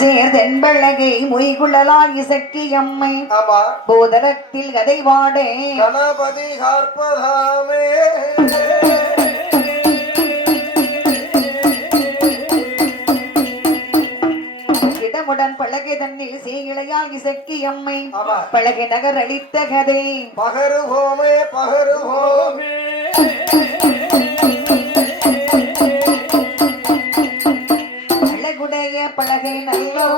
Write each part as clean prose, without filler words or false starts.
சேர்தென்பழகை மொய்குழலால் இசக்கியம்மை போதரத்தில் கதை வாடே கணபதி கார்பதாமே இடமுடன் பழகை தன்னில் சீகிளையால் இசக்கியம்மை பழகை நகர் அளித்த கதை பகருவோமே பகருவோமே பழகை நல்லோ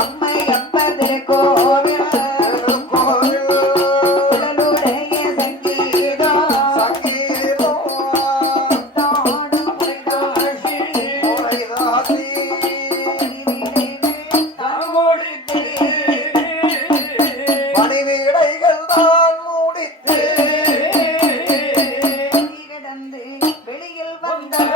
அம்மை அப்பது கோவில் குழலுடைய சங்கீதம் பணிவிடைகள் தான் மூடித்து கிடந்து வெளியில் வந்தார்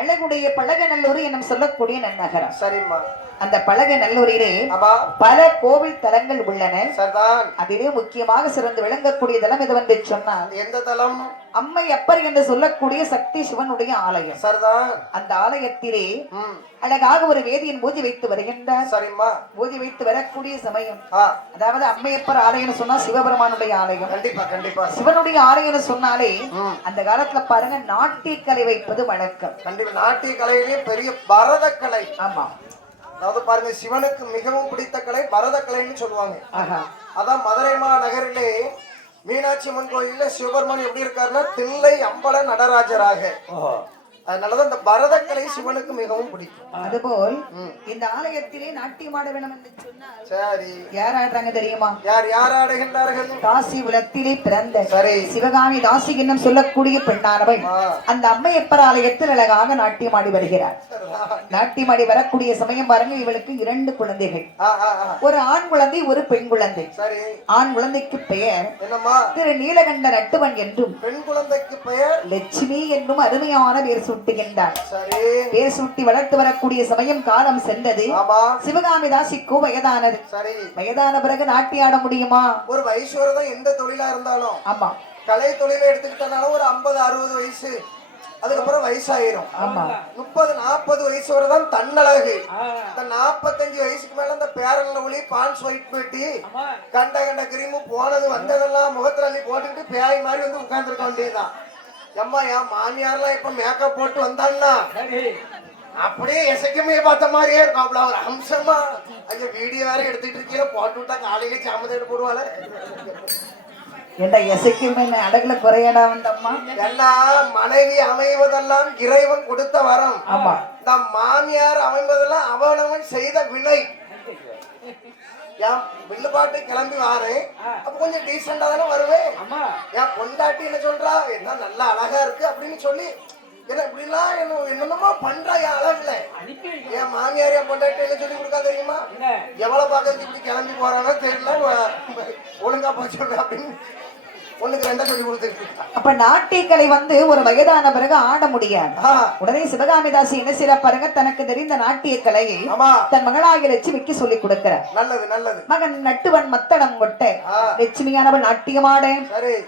அழகுடைய பழகநல்லூர் எனும் சொல்லக்கூடிய நன்னகரம். சரிம்மா. அந்த பழகநல்லூரிலே பல கோவில் தலங்கள் உள்ளன. அதிலே முக்கியமாக சிறந்து விளங்கக்கூடிய தலம் எதுவென்று சொன்னால் எந்த தலம்? அம்மை அப்பர் என்று சொல்லக்கூடிய சக்தி சிவனுடைய ஆலயம். சரிதான். அந்த ஆலயத்திலே அழகாக ஒரு வேதியின் பூஜை வைத்து வருகின்றார். சரிம்மா. பூஜை வைத்து வரக்கூடிய சமயம் அதாவது அம்மையப்பர் ஆலயம் சொன்னா சிவபெருமானுடைய ஆலயம். கண்டிப்பா கண்டிப்பா. சிவனுடைய ஆலயம் சொன்னாலே அந்த காலத்துல பாருங்க நாட்டிய கலை வைப்பது வழக்கம். கண்டிப்பா. நாட்டிய கலையிலே பெரிய பரத கலை. ஆமா. அதாவது பாருங்க சிவனுக்கு மிகவும் பிடித்த கலை பரத கலைன்னு சொல்லுவாங்க. அதான் மதுரை மாநகரிலே மீனாட்சி அம்மன் கோயில்ல சிவபெருமான் எப்படி இருக்காருன்னா தில்லை அம்பல நடராஜராக. அதனாலதான் இந்த பரதக்கலை சிவனுக்கு மிகவும் பிடிக்கும். அதுபோல் இந்த ஆலயத்திலே நாட்டியம் ஆட வேண்டும் என்று சொன்னால் சரி யார் ஆடுறாங்க தெரியுமா? யார் ஆடுகின்றார்கள்? தாசி குலத்திலே பிறந்த சிவகாமி தாசி என்னும் சொல்லக்கூடிய பெண்ணானவள் அந்த அம்மையப்பர் ஆலயத்தில் அழகாக நாட்டியம் ஆடி வருகிறார். நாட்டியம் ஆடி வரக்கூடிய சமயம் பாருங்க இவளுக்கு 2 குழந்தைகள். ஒரு ஆண் குழந்தை ஒரு பெண் குழந்தை. ஆண் குழந்தைக்கு பெயர் என்னம்மா? திரு நீலகண்ட நட்டுவன் என்றும் பெண் குழந்தைக்கு பெயர் லட்சுமி என்றும் அருமையான பேர் சூட்டுகின்றார். பேர் சூட்டி வளர்த்து வரக்கூடிய சமயம் காலம் சென்றது. சிவகாமி தாசிக்கு வயதானது. வயதான பிறகு நாட்டியாட முடியுமா? ஒரு வயசு வரதான் எந்த தொழிலா இருந்தாலும். ஆமா. கலை தொழிலை எடுத்துக்கிட்டனாலும் ஒரு 50-60 வயசு அதுக்கப்புறம் வயசாயிரும். 30-40 வயசு வரதான் தன்னழகு. 45 வயசுக்கு மேல இந்த பேரல்ல ஒளி பான்ஸ் ஒயிட் பேட்டி கண்ட கண்ட கிரீமு போனது வந்ததெல்லாம் முகத்துல அள்ளி போட்டுக்கிட்டு பேய் மாதிரி வந்து உட்கார்ந்துருக்க வேண்டியதுதான். எம்மா என் மாமியார்லாம் இப்ப மேக்கப் போட்டு வந்தான்னா அப்படியே எசைக்குமே பார்த்த மாதிரியே இருக்கும். அவ்வளவு ஒரு அம்சமா ஐயா வீடியோ வேற எடுத்துட்டு இருக்கீங்க போட்டு விட்டா காலையில சாமதேடு போடுவாள். என்ன எசைக்குமே அடகுல குறையடா வந்தம்மா. ஏன்னா மனைவி அமைவதெல்லாம் இறைவன் கொடுத்த வரம். ஆமா. இந்த மாமியார் அமைவதெல்லாம் அவனவன் செய்த வினை. என் வில்லு பாட்டு கிளம்பி வாரேன் அப்ப கொஞ்சம் டீசெண்டா தானே வருவேன். என் பொண்டாட்டி என்ன சொல்றா என்ன நல்லா அழகா இருக்கு அப்படின்னு சொல்லி என்ன இப்படிலாம் என்னென்னமோ பண்றா என் அழகுல. என் மாமியார் என் பொண்டாட்டி என்ன சொல்லி கொடுக்கா தெரியுமா? எவ்வளவு பாக்கிறதுக்கு இப்படி கிளம்பி போறானோ தெரியல ஒழுங்கா போய் சொல்ற அப்படின்னு அப்ப நாட்டியக்கலை ஒரு வயதான பிறகு ஆட முடியாது. உடனே சிவகாமி தாசி என்ன செய்ய பாருங்க தனக்கு தெரிந்த நாட்டிய கலையை தன் மகளாகிய லட்சுமிக்கு சொல்லிக் கொடுக்கிறார். நல்லது நல்லது. மகன் நட்டுவன் மத்தடம் கொட்ட லட்சுமியானவன் நாட்டியமாட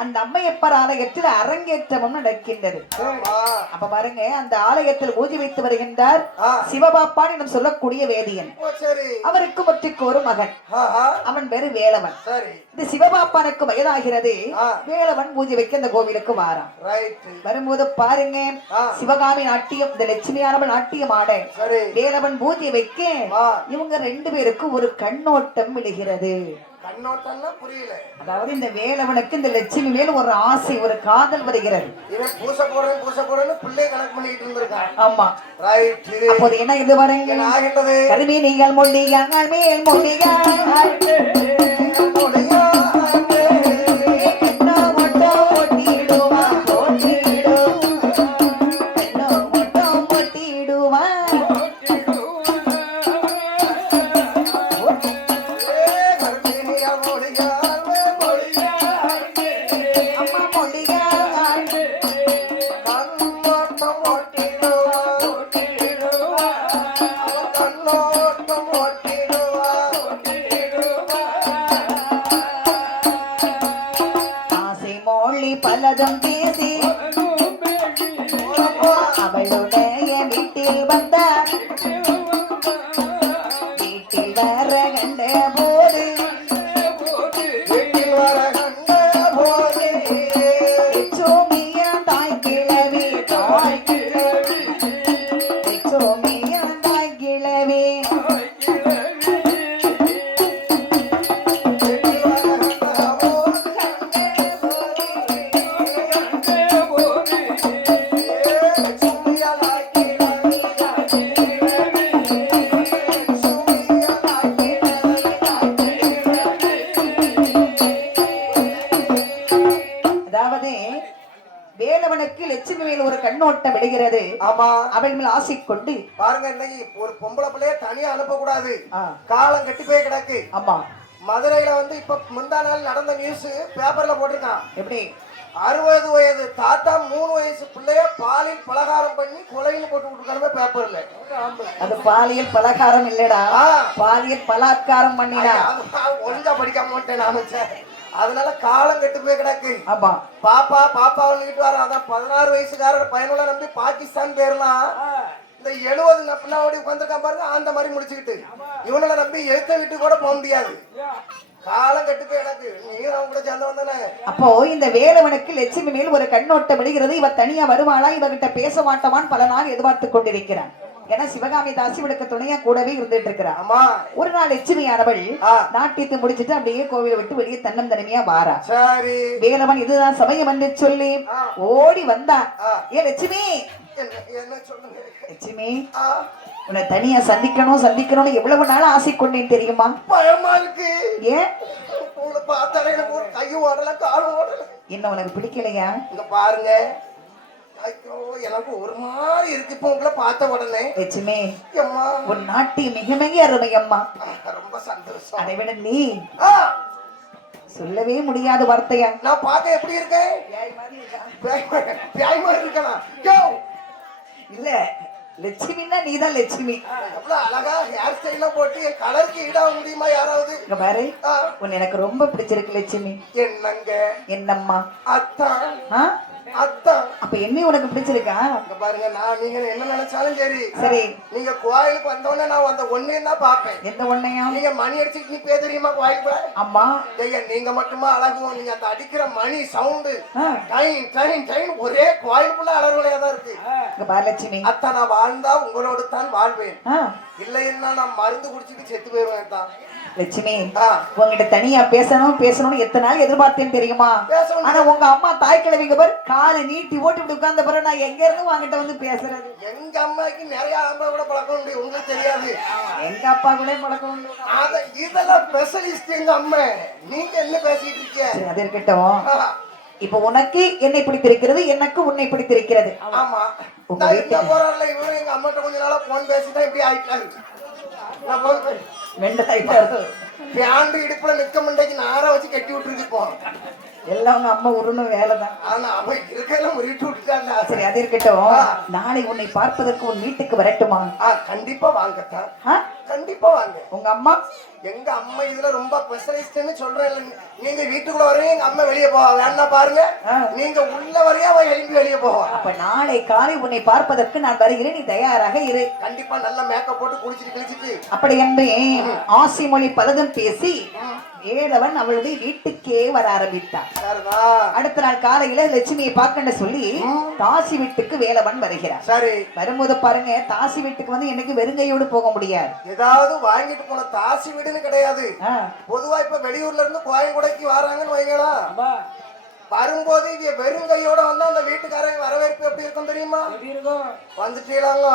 அந்த அம்மையப்பர் ஆலயத்தில் அரங்கேற்றமும் நடக்கின்றது. அப்ப பாருங்க அந்த ஆலயத்தில் பூஜை வைத்து வருகின்றார் சிவபாப்பான் என்று சொல்லக்கூடிய வேதியன். அவருக்கு ஒற்றைக்கு ஒரு மகன். அவன் பேரு வேலவன். இந்த சிவபாப்பானுக்கு வயதாகிறது. வேலவன் பூஜை வைக்க அந்த கோவிலுக்கு வாரான். ரைட். வரும்போது பாருங்க, சிவகாமி நாட்டியம், இந்த லட்சுமியானவள் நாட்டியம் ஆட, சரி. வேலவன் பூஜை வைக்க இவங்க 2 பேருக்கும் ஒரு கண்ணோட்டம் விழுகிறது. கண்ணோட்டம்னா புரியல. அதாவது இந்த வேலவனுக்கு இந்த லட்சுமி மேல் ஒரு ஆசை, ஒரு காதல் வருகிறது. இவன் பூசை போறேன்னு பிள்ளை கணக்கு பண்ணிட்டு இருந்திருக்கான். ஆமா, ரைட். அப்போது என்ன இது பாருங்க, ஆகின்றது கருவி நீங்கள் மொழியாங்கள் மேல் மொழியாங்கள் பலதும் பேசி அவளுடைய வீட்டில் வந்தார். வீட்டில் வர கண்ட போது சோமியா தாய் கிழவி, தாய் கிழவி, சோமியா தாய் கிழவி. வேலவனுக்கு லட்சுமி மேல் ஒரு கண்ணோட்டம் விடுகிறது. ஆமா, அவள் மேல் ஆசை கொண்டு பாருங்க, இன்னைக்கு ஒரு பொம்பளை பிள்ளைய தனியா அனுப்ப கூடாது, காலம் கட்டி போய் கிடக்கு. ஆமா, மதுரையில வந்து இப்ப முந்தா நாள் நடந்த நியூஸ் பேப்பர்ல போட்டிருக்கான். எப்படி 60 வயது தாத்தா 3 வயசு பிள்ளைய பாலியல் பலகாரம் பண்ணி கொலைன்னு போட்டு விட்டுருக்கானுமே பேப்பர்ல. அது பாலியல் பலகாரம் இல்லடா, பாலியல் பலாத்காரம் பண்ணினா. ஒழுங்கா படிக்காம மாட்டேன் நாம. அதனால காலம் கெட்டு போய் கிடக்கு. ஆமா, பாப்பா வந்துகிட்டு வர, அதான் 16 வயசுக்காரர் பையனோட நம்பி பாகிஸ்தான் பேர்லாம் இந்த 70 நப்பினா ஓடி உட்காந்துருக்கான் பாருங்க, அந்த மாதிரி முடிச்சுக்கிட்டு இவனை நம்பி எழுத்த விட்டு கூட போக முடியாது. காலம் கெட்டு போய் கிடக்கு. நீங்க அவங்க கூட சேர்ந்தவன் தானே. அப்போ இந்த வேலவனுக்கு லட்சுமி மேல் ஒரு கண்ணோட்டம் விடுகிறது. இவ தனியா வருவாளா, இவகிட்ட பேச மாட்டவான் பல நாள் எதிர்பார்த்து கொண்டிருக்கிறான். ஏன்னா சிவகாமி தாசி இவளுக்கு துணையா கூடவே இருந்துட்டு இருக்கிறா. ஒரு நாள் லட்சுமியானவள் நாட்டியத்தை முடிச்சுட்டு அப்படியே கோவிலை விட்டு வெளியே தன்னம் தனிமையா வாரா. சரி, வேலவன் இதுதான் சமயம் வந்து சொல்லி ஓடி வந்தா. ஏ லட்சுமி, என்ன சொல்லுங்க லட்சுமி, உன்னை தனியா சந்திக்கணும்னு எவ்வளவு நாள் ஆசை கொண்டேன் தெரியுமா? பயமா இருக்கு. ஏன்? உங்களை பார்த்தாலே எனக்கு ஒரு கையும் ஓடல, காலும் ஓடல. என்ன உனக்கு பிடிக்கலையா? இங்க பாருங்க, ஐயோ எனக்கு ஒரு மாதிரி இருக்கு இப்ப உங்களை பார்த்த உடனே. லட்சுமி, அம்மா உன் நாட்டி மிக மிக அருமை அம்மா. ரொம்ப சந்தோஷம். அதை விட நீ சொல்லவே முடியாத வார்த்தையா. நான் பார்க்க எப்படி இருக்கேன்? பியாய் மாதிரி இருக்கலாம். இல்ல, லட்சுமின்னா நீதான் லட்சுமி. அவ்வளவு அழகா ஹேர் ஸ்டைல போட்டு என் கலருக்கு ஈடாக முடியுமா யாராவது? இங்க பாரு, உன்னை எனக்கு ரொம்ப பிடிச்சிருக்கு லட்சுமி. என்னங்க? என்னம்மா? அத்தான். அத்தான். அப்ப என்ன உனக்கு பிடிச்சிருக்கா? இங்க பாருங்க, நான் நீங்க என்ன நினைச்சாலும் சரி, சரி, நீங்க கோயிலுக்கு வந்தோடனே நான் அந்த ஒன்னையும் தான் பாப்பேன். எந்த ஒன்னையா? நீங்க மணி அடிச்சுட்டு நீ தெரியுமா கோயிலுக்கு? அம்மா, நீங்க மட்டுமா அழகுவோம், நீங்க அந்த அடிக்கிற மணி சவுண்டு டைன் டைன் டைன் ஒரே கோயிலுக்குள்ள அலறுவலையா தான் இருக்கு. இங்க பாரு லட்சுமி, அத்தான் நான் வாழ்ந்தா உங்களோடு தான் வாழ்வேன், இல்லைன்னா நான் மருந்து குடிச்சிட்டு செத்து போயிருவேன் தான். லட்சுமி, உங்ககிட்ட தனியா பேசணும்னு எத்தனை நாள் எதிர்பார்த்தேன்னு தெரியுமா? ஆனா உங்க அம்மா தாய் கிழவிங்க பாரு, காலை நீட்டி ஓட்டி உட்கார்ந்த பிறகு நான் எங்க இருந்து உங்ககிட்ட வந்து பேசுறது? எங்க அம்மாக்கு நிறைய அம்மா கூட பழக்கம் உண்டு, உங்களுக்கு தெரியாது. எங்க அப்பா கூட பழக்கம் உண்டு. இதெல்லாம் ஸ்பெஷலிஸ்ட் எங்க அம்மா. நீங்க என்ன பேசிட்டு இருக்கீங்க? அது இருக்கட்டும். இப்ப உனக்கு என்னை பிடித்திருக்கிறது, எனக்கு உன்னை பிடித்திருக்கிறது. ஆமா, போறாருல இவரு எங்க அம்மாட்ட கொஞ்ச நாளா போன் பேசிதான் இப்படி ஆயிட்டாரு. இடுப்புல நிக்க மண்டைக்கு நார வச்சு கட்டி விட்டுருப்போம். எல்லாம் உங்க அம்மா உருணும் வேலைதான். ஆனா அவ இருக்கையெல்லாம் உருட்டு விட்டுட்டாங்க. சரி, அது இருக்கட்டும். நாளை உன்னை பார்ப்பதற்கு உன் வீட்டுக்கு வரட்டுமா? கண்டிப்பா வாங்கத்தான். கண்டிப்பா வாங்க. உங்க அம்மா எங்க அம்மா இதுல ரொம்ப ஸ்பெஷலிஸ்ட்னு சொல்றேன். நீங்க வீட்டுக்குள்ள வரீங்க, எங்க அம்மா வெளியே போவா. வேணா பாருங்க, நீங்க உள்ள வரையா அவ எழுப்பி வெளியே போவா. அப்ப நாளை காலை உன்னை பார்ப்பதற்கு நான் வருகிறேன், நீ தயாராக இரு. கண்டிப்பா நல்ல மேக்கப் போட்டு குளிச்சிட்டு கிழிச்சிட்டு அப்படி என்று ஆசி மொழி பலதும் பேசி வேலவன் அவளுடைய வீட்டுக்கே வர ஆரம்பித்தார். அடுத்த நாள் காலையில லட்சுமியை பார்க்கன்னு சொல்லி தாசி வீட்டுக்கு வேலவன் வருகிறார். சரி, வரும்போது பாருங்க, தாசி வீட்டுக்கு வந்து எனக்கு வெறுங்கையோடு போக முடியாது. ஏதாவது வாங்கிட்டு போன தாசி வீடுன்னு கிடையாது. பொதுவா இப்ப வெளியூர்ல இருந்து கோயங்குடைக்கு வராங்கன்னு வைங்களா, வரும்போது இவ வெறும் கையோட வந்து அந்த வீட்டுக்காரங்க வரவேற்பு எப்படி இருக்கும் தெரியுமா? வந்துட்டீங்களாங்க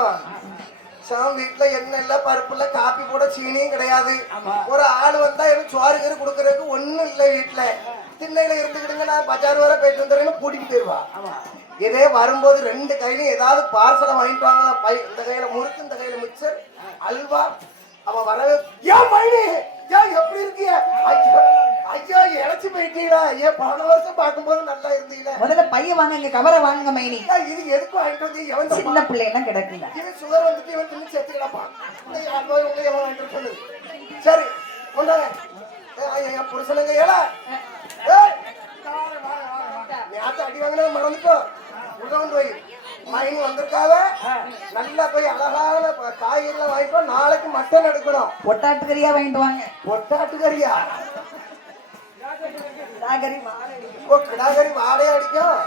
சாம், வீட்டுல எண்ணெய் இல்ல, பருப்பு இல்ல, காப்பி போட சீனியும் கிடையாது. ஒரு ஆள் வந்தா எனக்கு சோறு கறி கொடுக்கறதுக்கு ஒண்ணும் இல்ல. வீட்டுல திண்ணையில இருந்துக்கிடுங்க, நான் பஜார் வர போயிட்டு வந்துடுறேன்னு கூட்டிட்டு போயிருவா. இதே வரும்போது ரெண்டு கையிலும் ஏதாவது பார்சலை வாங்கிட்டு வாங்கலாம். இந்த கையில முறுக்கு, இந்த கையில மிக்சர், அல்வா. அவன் வரவே, ஏன் மணி ஏன் எப்படி இருக்கிய? ஐயோ ஐயோ இழைச்சி போயிட்டீங்களா? ஏன் பல வருஷம் பார்க்கும்போது நல்லா இருந்தீங்களா? முதல்ல பையன் வாங்க, இங்க கவரை வாங்க மைனி. இது எதுக்கு வாங்கிட்டு வந்து? எவன் சின்ன பிள்ளை எல்லாம் கிடக்குல, இது சுகர் வந்துட்டு இவன் தின்னு சேர்த்துக்கலாப்பா. எவன் வாங்கிட்டு சொன்னது? சரி கொண்டாங்க. என் புருஷனுங்க ஏழை நேரத்தை அடி வாங்கினது மறந்துட்டோம். உடம்பு போய் மைன் வந்திருக்காவ, நல்லா போய் அழகான காய்கறிலாம் வாங்கிட்டோ. நாளைக்கு மட்டன் எடுக்கணும். பொட்டாட்டு கறியா வாங்கிட்டு வாங்க. பொட்டாட்டு கறியா? கிடாகறி வாடையா அடிக்கும்.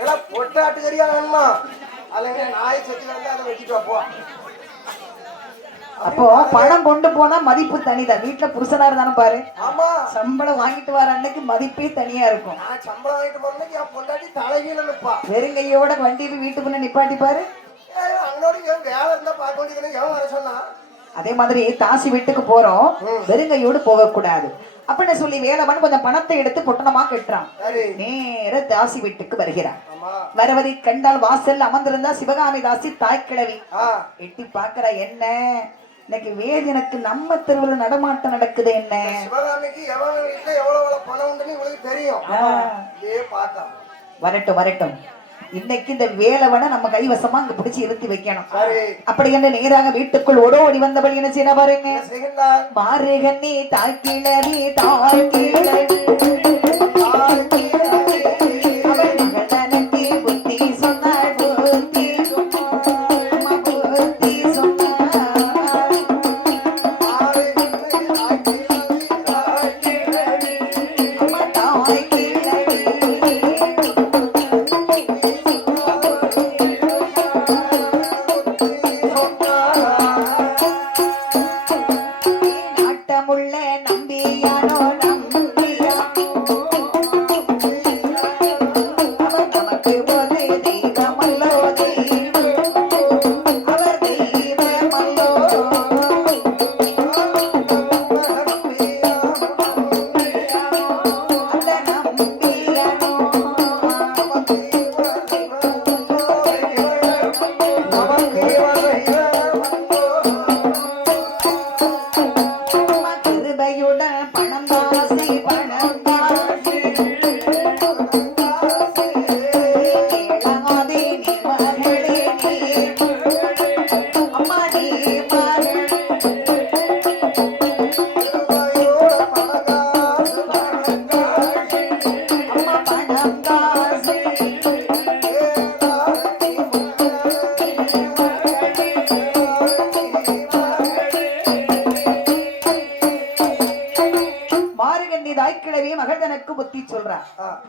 ஏன்னா பொட்டாட்டு கறியா வேணுமா? அதுல நாய் செத்து கிடந்தா அதை வெட்டிட்டு வைப்போ. அப்போ பணம் கொண்டு போனா மதிப்பு தனிதான். வீட்டுல புருஷனா இருந்தாலும் பாரு, ஆமா, சம்பளம் வாங்கிட்டு வர அன்னைக்கு மதிப்பே தனியா இருக்கும். நான் சம்பளம் வாங்கிட்டு போறேன், என் பொண்டாட்டி தலைகீழ நிப்பா. வெறுங்கையோட வண்டியில வீட்டுக்குள்ள நிப்பாட்டி பாரு. அங்கோட என் வேலை இருந்தா பார்க்க வேண்டியதுன்னு எவன் வர சொன்னா? அதே மாதிரி தாசி வீட்டுக்கு போறோம், வெறுங்கையோடு போக கூடாது அப்படின்னு சொல்லி வேலவன் கொஞ்சம் பணத்தை எடுத்து பொட்டணமா கட்டுறான். நேர தாசி வீட்டுக்கு வருகிறான். வரவதை கண்டால் வாசல் அமர்ந்திருந்தா சிவகாமி தாசி தாய்க்கிழவி. எட்டி பாக்குற, என்ன இன்னைக்கு வேதனுக்கு நம்ம தெருவுல நடமாட்டம் நடக்குது. என்ன சிவகாமிக்கு எவன் வீட்டுல எவ்வளவு பணம் உண்டுன்னு இவளுக்கு தெரியும். வரட்டும் வரட்டும், இன்னைக்கு இந்த வேலவனை நம்ம கைவசமா அங்க பிடிச்சு இழுத்தி வைக்கணும். அப்படி என்று நேராக வீட்டுக்குள் ஓடோடி வந்தவள் என்ன செய்ய பாருங்க, மாறுகண்ணி தாய்க்கிழவி தாய்க்கிழவி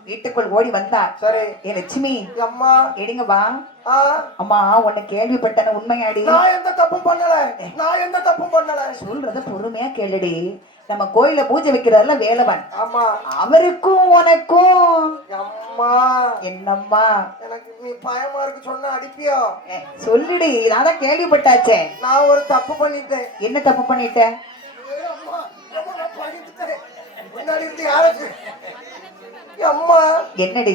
வீட்டுக்குள் ஓடி வந்தா. ஏ லட்சுமி, அம்மா எடுங்க வா. அம்மா உன்னை கேள்விப்பட்டன உண்மையாடி? நான் எந்த தப்பும் பண்ணல, நான் எந்த தப்பும் பண்ணல. சொல்றத பொறுமையா கேளுடி. நம்ம கோயில பூஜை வைக்கிறாருல வேலவன், ஆமா, அவருக்கும் உனக்கும். அம்மா என்னம்மா எனக்கு நீ பயமா இருக்கு சொன்னா அடிப்பியோ? சொல்லுடி, நான் தான் கேள்விப்பட்டாச்சே. நான் ஒரு தப்பு பண்ணிட்டேன். என்ன தப்பு பண்ணிட்டேன்? முன்னாடி இருந்து யாருக்கு அம்மா என்னடி?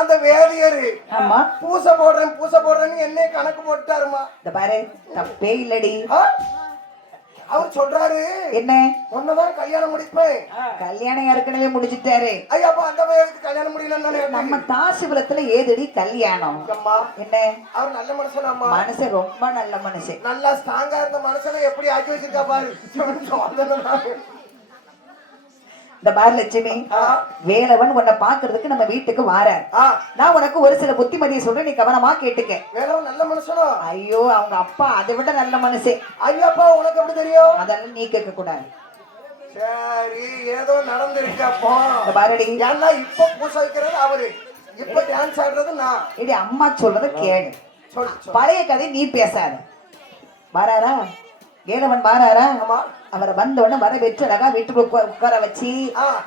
அந்த வேதியரு ஆமா பூசை போடுறேன்னு என்னைய கணக்கு போட்டாருமா. இந்த பாரு, தப்பே இல்லடி. அவர் சொல்றாரு என்ன ஒன்னதான் கல்யாணம் முடிப்பேன். கல்யாணம் ஏற்கனவே முடிச்சிட்டாரு. ஐயா அப்ப அந்த பையனுக்கு கல்யாணம் முடியலன்னு நம்ம தாசிபுரத்துல ஏதடி கல்யாணம்? அம்மா என்ன அவர் நல்ல மனுஷன் அம்மா. மனுஷன் ரொம்ப நல்ல மனுஷன். நல்லா ஸ்ட்ராங்கா இருந்த மனுஷனை எப்படி ஆக்கி வச்சிருக்கா பாரு. இந்த பாரு லட்சுமி, வேலவன் உன்னை பாக்குறதுக்கு நம்ம வீட்டுக்கு வாரார். நான் உனக்கு ஒரு சில புத்திமதியை சொல்றேன், நீ கவனமா கேட்டுக்க. வேலவன் நல்ல மனுஷனோ? ஐயோ அவங்க அப்பா அதை விட நல்ல மனுஷன். ஐயாப்பா உனக்கு எப்படி தெரியும்? அதெல்லாம் நீ கேட்க கூடாது. சரி ஏதோ நடந்திருக்கு. அப்போ இந்த பாருடி, ஏன்னா இப்ப பூசை வைக்கிறது அவரு, இப்ப டான்ஸ் ஆடுறது நான். இடி அம்மா சொல்றத கேளு. பழைய கதை நீ பேசாத. வாராரா வேலவன்? வாராரா? அவரை வந்த உடனே வரவேற்று அழகா வீட்டுக்கு உட்கார வச்சு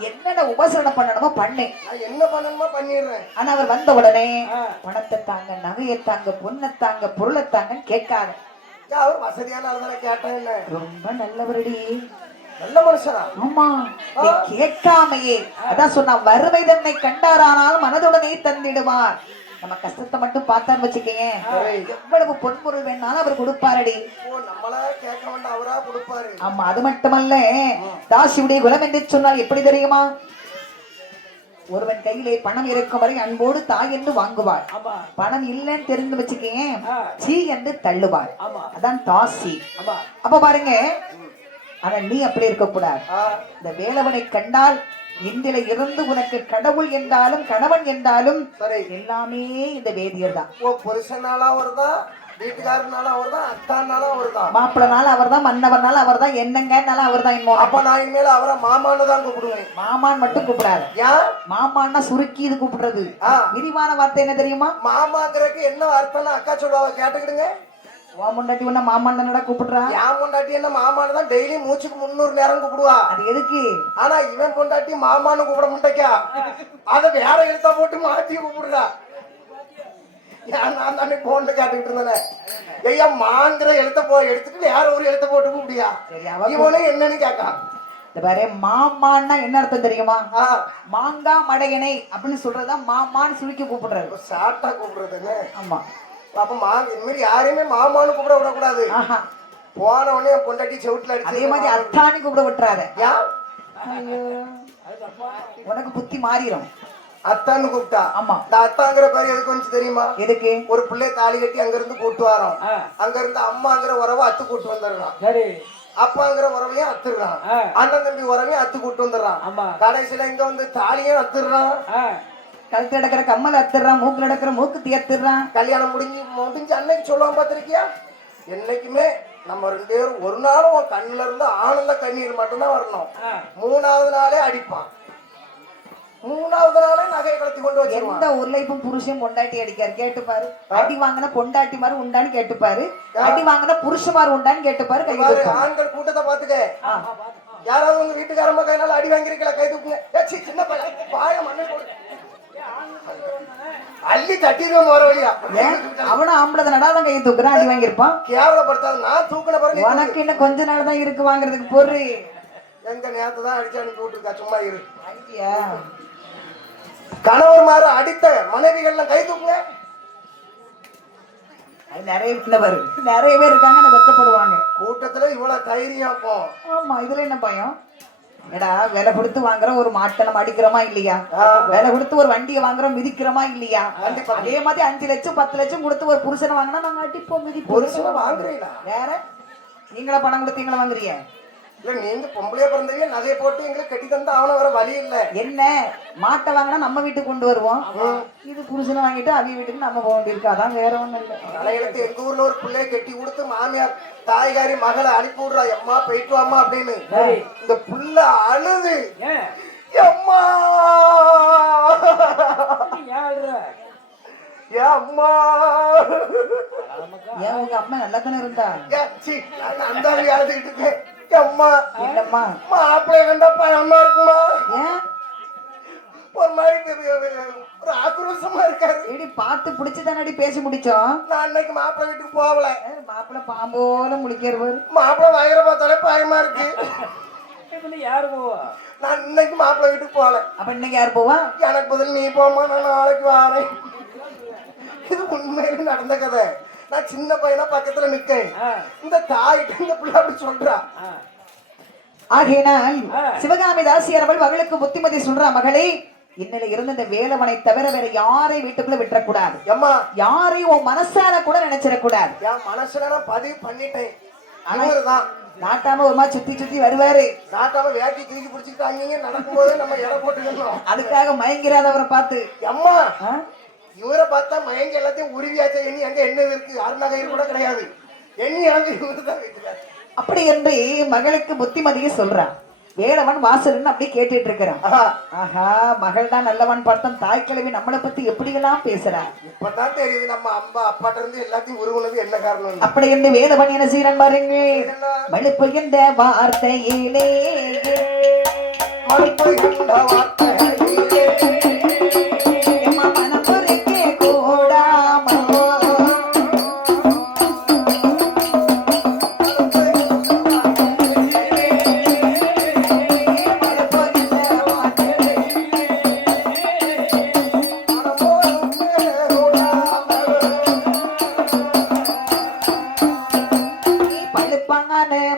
என்னென்ன உபசரணம் பண்ணணுமோ பண்ணு. என்ன பண்ணணுமோ பண்ணிடுறேன். ஆனா அவர் வந்த உடனே பணத்தை தாங்க, நகையை தாங்க, பொண்ணை தாங்க, பொருளை தாங்கன்னு கேட்காத. அவர் வசதியான ஆளுதானே கேட்டேன். ரொம்ப நல்லவரடி, நல்ல மனுஷனா? ஆமா, நீ கேட்காமையே அதான் சொன்னா, வறுமை தன்னை கண்டாரானால் மனதுடனே தந்திடுவார். நம்ம கஷ்டத்தை மட்டும் பார்த்தான்னு வச்சுக்கீங்க, எவ்வளவு பொன்பொருள் வேணாலும் அவர் கொடுப்பாரடி. நம்மளா கேட்க வேண்டாம், அவரா கொடுப்பாரு. ஆமா, அது மட்டுமல்ல, தாசியுடைய குலம் என்று சொன்னால் எப்படி தெரியுமா? ஒருவன் கையிலே பணம் இருக்கும் வரை அன்போடு தாய் என்று வாங்குவாள். பணம் இல்லைன்னு தெரிந்து வச்சுக்கீங்க, சீ என்று தள்ளுவாள். அதான் தாசி. அப்ப பாருங்க, ஆனா நீ அப்படி இருக்க கூடாது. இந்த வேலவனை கண்டால் இந்தில இருந்து உனக்கு கடவுள் என்றாலும் கணவன் என்றாலும் எல்லாமே இந்த வேதியர் தான். புருஷனால அவர்தான், வீட்டுக்காரனால அவர்தான், அத்தானால அவர்தான், மாப்பிள்ளனால அவர்தான், மன்னவனால அவர்தான், என்னங்கனால அவர்தான். அப்ப நான் இனிமேல அவரை மாமான்னு தான் கூப்பிடுவேன். மாமான் மட்டும் கூப்பிடாது. ஏன் மாமான்னா சுருக்கி இது கூப்பிடுறது. விரிவான வார்த்தை என்ன தெரியுமா? மாமாங்கிறதுக்கு என்ன அர்த்தம்னு அக்கா சொல்லுவாங்க, கேட்டுக்கிடுங்க. உன் முண்டாட்டி ஒண்ணு மாமான் தானடா கூப்பிடுறா? என் பொண்டாட்டி என்ன மாமான்னு தான் டெய்லி மூச்சுக்கு 300 நேரம் கூப்பிடுவா. அது எதுக்கு? ஆனா இவன் பொண்டாட்டி மாமான்னு கூப்பிட மாட்டேக்கா, அதை வேற எழுத்தா போட்டு மாத்தி கூப்பிடுறா. நான் தானே போன்ல கேட்டுக்கிட்டு இருந்தேன். ஐயா மாங்கிற எழுத்த எடுத்துட்டு வேற ஒரு எழுத்த போட்டு கூப்பிடியா? இவனே என்னன்னு கேட்கா. இந்த பாரு, மாமான்னா என்ன அர்த்தம் தெரியுமா? மாங்கா மடையனை அப்படின்னு சொல்றதா மாமான்னு சுருக்கி கூப்பிடுறது, ஷார்ட்டா கூப்பிடுறதுன்னு. ஆமா. அப்ப இந்த மாதிரி யாரையுமே மாமான்னு கூப்பிட விடக்கூடாது. போன உடனே பொண்டாட்டி செவுட்டுல அடிச்சு அதே மாதிரி அத்தானி கூப்பிட விட்டுறாத. ஐயோ உனக்கு புத்தி மாறிடும். அத்தான்னு கூப்பிட்டா. ஆமா. இந்த அத்தாங்கிற பேரு எதுக்கு கொஞ்சம் தெரியுமா? எதுக்கு? ஒரு பிள்ளை தாலி கட்டி அங்க இருந்து கூட்டு வரோம், அங்க இருந்து அம்மாங்கிற உறவை அத்து கூட்டு வந்துடுறான், அப்பாங்கிற உறவையும் அத்துறான், அண்ணன் தம்பி உறவையும் அத்து கூட்டு வந்துடுறான், கடைசியில இங்க வந்து தாலியும் அத்துறான், கழுத்து எடுக்கிற கம்மல் அத்துறான், மூக்குல எடுக்கிற மூக்கு தேத்துறான். கல்யாணம் முடிஞ்சு அன்னைக்கு சொல்லுவான் பாத்திருக்கியா? என்னைக்குமே நம்ம 2 பேரும் ஒரு நாளும் உன் கண்ணுல இருந்து ஆனந்த கண்ணீர் மட்டும்தான் வரணும். 3வது நாளே அடிப்பான், 3வது நாளே நகையை கலத்தி கொண்டு வச்சிருவான். எந்த ஊர்ல இப்ப புருஷன் பொண்டாட்டி அடிக்காரு கேட்டுப்பாரு. அடி வாங்கின பொண்டாட்டி மாதிரி உண்டான்னு கேட்டுப்பாரு, அடி வாங்கின புருஷமாரு உண்டான்னு கேட்டுப்பாரு. ஆண்கள் கூட்டத்தை பாத்துக்க. யாராவது உங்க வீட்டுக்காரம்மா கையினால அடி வாங்கிருக்கல கை தூக்குங்க. சின்ன பையன் பாய மண்ணை போடு, அள்ளி தட்டிடுவோம் வர வழியா. அவனும் ஆம்பளை நடாதான் கையை தூக்குறான், அடி வாங்கிருப்பான். கேவலப்படுத்தாது. நான் தூக்குன பிறகு உனக்கு இன்னும் கொஞ்ச நாள் தான் இருக்கு வாங்குறதுக்கு. பொறு எங்க நேரத்தை தான் அடிச்சு அனுப்பி விட்டுருக்கா, சும்மா இரு. கணவர் மாற அடித்த மனைவிகள்லாம் கை தூக்குங்க. நிறைய நிறைய பேர் இருக்காங்க, வெக்கப்படுவாங்க கூட்டத்துல. இவ்வளவு தைரியம் அப்போ. ஆமா, இதுல என்ன பயம்? ஏடா விலை கொடுத்து வாங்குறோம், ஒரு மாட்டை நம்ம அடிக்கிறோமா இல்லையா? விலை கொடுத்து ஒரு வண்டியை வாங்குறோம், மிதிக்கிறோமா இல்லையா? அதே மாதிரி 5 லட்சம் 10 லட்சம் கொடுத்து ஒரு புருஷனை வாங்கினா நாங்க அடிப்போம், மிதிப்போம். புருஷனை வாங்குறீங்களா? வேற நீங்களா பணம் கொடுத்து எங்களை வாங்குறீங்க? இல்ல நீங்க பொம்பளையா பிறந்தவங்க நகையை போட்டு எங்களுக்கு கட்டி தந்தா அவன வர வழி இல்ல. என்ன மாட்டை வாங்கினா நம்ம வீட்டுக்கு கொண்டு வருவோம், இது புருஷனை வாங்கிட்டு அவங்க வீட்டுக்கு நம்ம போக வேண்டியிருக்கு. அதான் வேற ஒண்ணும் இல்லை. தலையெழுத்து எங்க ஊர்ல ஒரு பிள்ளைய கட்டி கொடுத்து மாமியார் தாய்காரி மகளை அனுப்பி விடுறா, எம்மா போயிட்டு வாமா அப்படின்னு. இந்த புள்ள அழுது எம்மா அம்மா. ஏன் உங்க அம்மா நல்லா தானே இருந்தா? அந்த அழுதுகிட்டு இருக்கேன். அம்மா இல்லம்மா, மாப்பிள்ளை கண்டா பயமா இருக்குமா? ஏன் ஒரு மாதிரி ஒரு ஆக்ரோஷமா இருக்காரு. இடி பார்த்து பிடிச்சுதானடி பேசி முடிச்சோம். நான் அன்னைக்கு மாப்பிள்ளை வீட்டுக்கு போகல. மாப்பிள்ளை பாம்போல முழிக்கிறவர். மாப்பிள்ளை வயிற பார்த்தாலே பயமா இருக்கு. யாரு போவா? நான் இன்னைக்கு மாப்பிள்ளை வீட்டுக்கு போகல. அப்ப இன்னைக்கு யாரு போவா? எனக்கு பதில் நீ போமா, நான் நாளைக்கு வரேன். இது உண்மையில நடந்த கதை. நான் சின்ன பையனா பக்கத்துல நிக்கேன். இந்த தாயிட்ட இந்த பிள்ளை அப்படி சொல்றா. ஆகையினால் சிவகாமி தாசியார் அவள் மகளுக்கு புத்திமதி சொல்றா, மகளே இன்னில இருந்து இந்த வேலவனை தவிர வேற யாரையும் வீட்டுக்குள்ள விட்டுறக்கூடாது. அம்மா யாரையும் உன் மனசால கூட நினைச்சிடக்கூடாது. என் மனசுல நான் பதிவு பண்ணிட்டேன். அவருதான் நாட்டாம ஒரு மாதிரி சுத்தி சுத்தி வருவாரு. நாட்டாம வேட்டி தூக்கி பிடிச்சிட்டு அங்கீங்க நடக்கும்போது நம்ம இட போட்டுக்கணும். அதுக்காக மயங்கிறாதவரை பார்த்து அம்மா இவரை பார்த்தா மயங்கி எல்லாத்தையும் உருவியாச்ச எண்ணி அங்க என்ன இருக்கு அருணாகயிறு கூட கிடையாது. எண்ணி அங்க இவருதான் வைக்கிறார். அப்படி என்று மகளுக்கு புத்திமதியை சொல்றான். வேலவன் வாசல்னு அப்படி கேட்டுட்டு இருக்கிறான். ஆஹா மகள் தான் நல்லவன் பார்த்தோம், தாய் கிழவி நம்மளை பத்தி எப்படி எல்லாம் பேசுறா. இப்பதான் தெரியுது நம்ம அம்மா அப்பாட்ட இருந்து எல்லாத்தையும் உருவுனது என்ன காரணம். அப்படி என்று வேலவன் என்ன செய்யறான் பாருங்க. மழுப்பு என்ற வார்த்தையிலே மழுப்பு என்ற வார்த்தையிலே மனமுறைக்கே கூடாமோ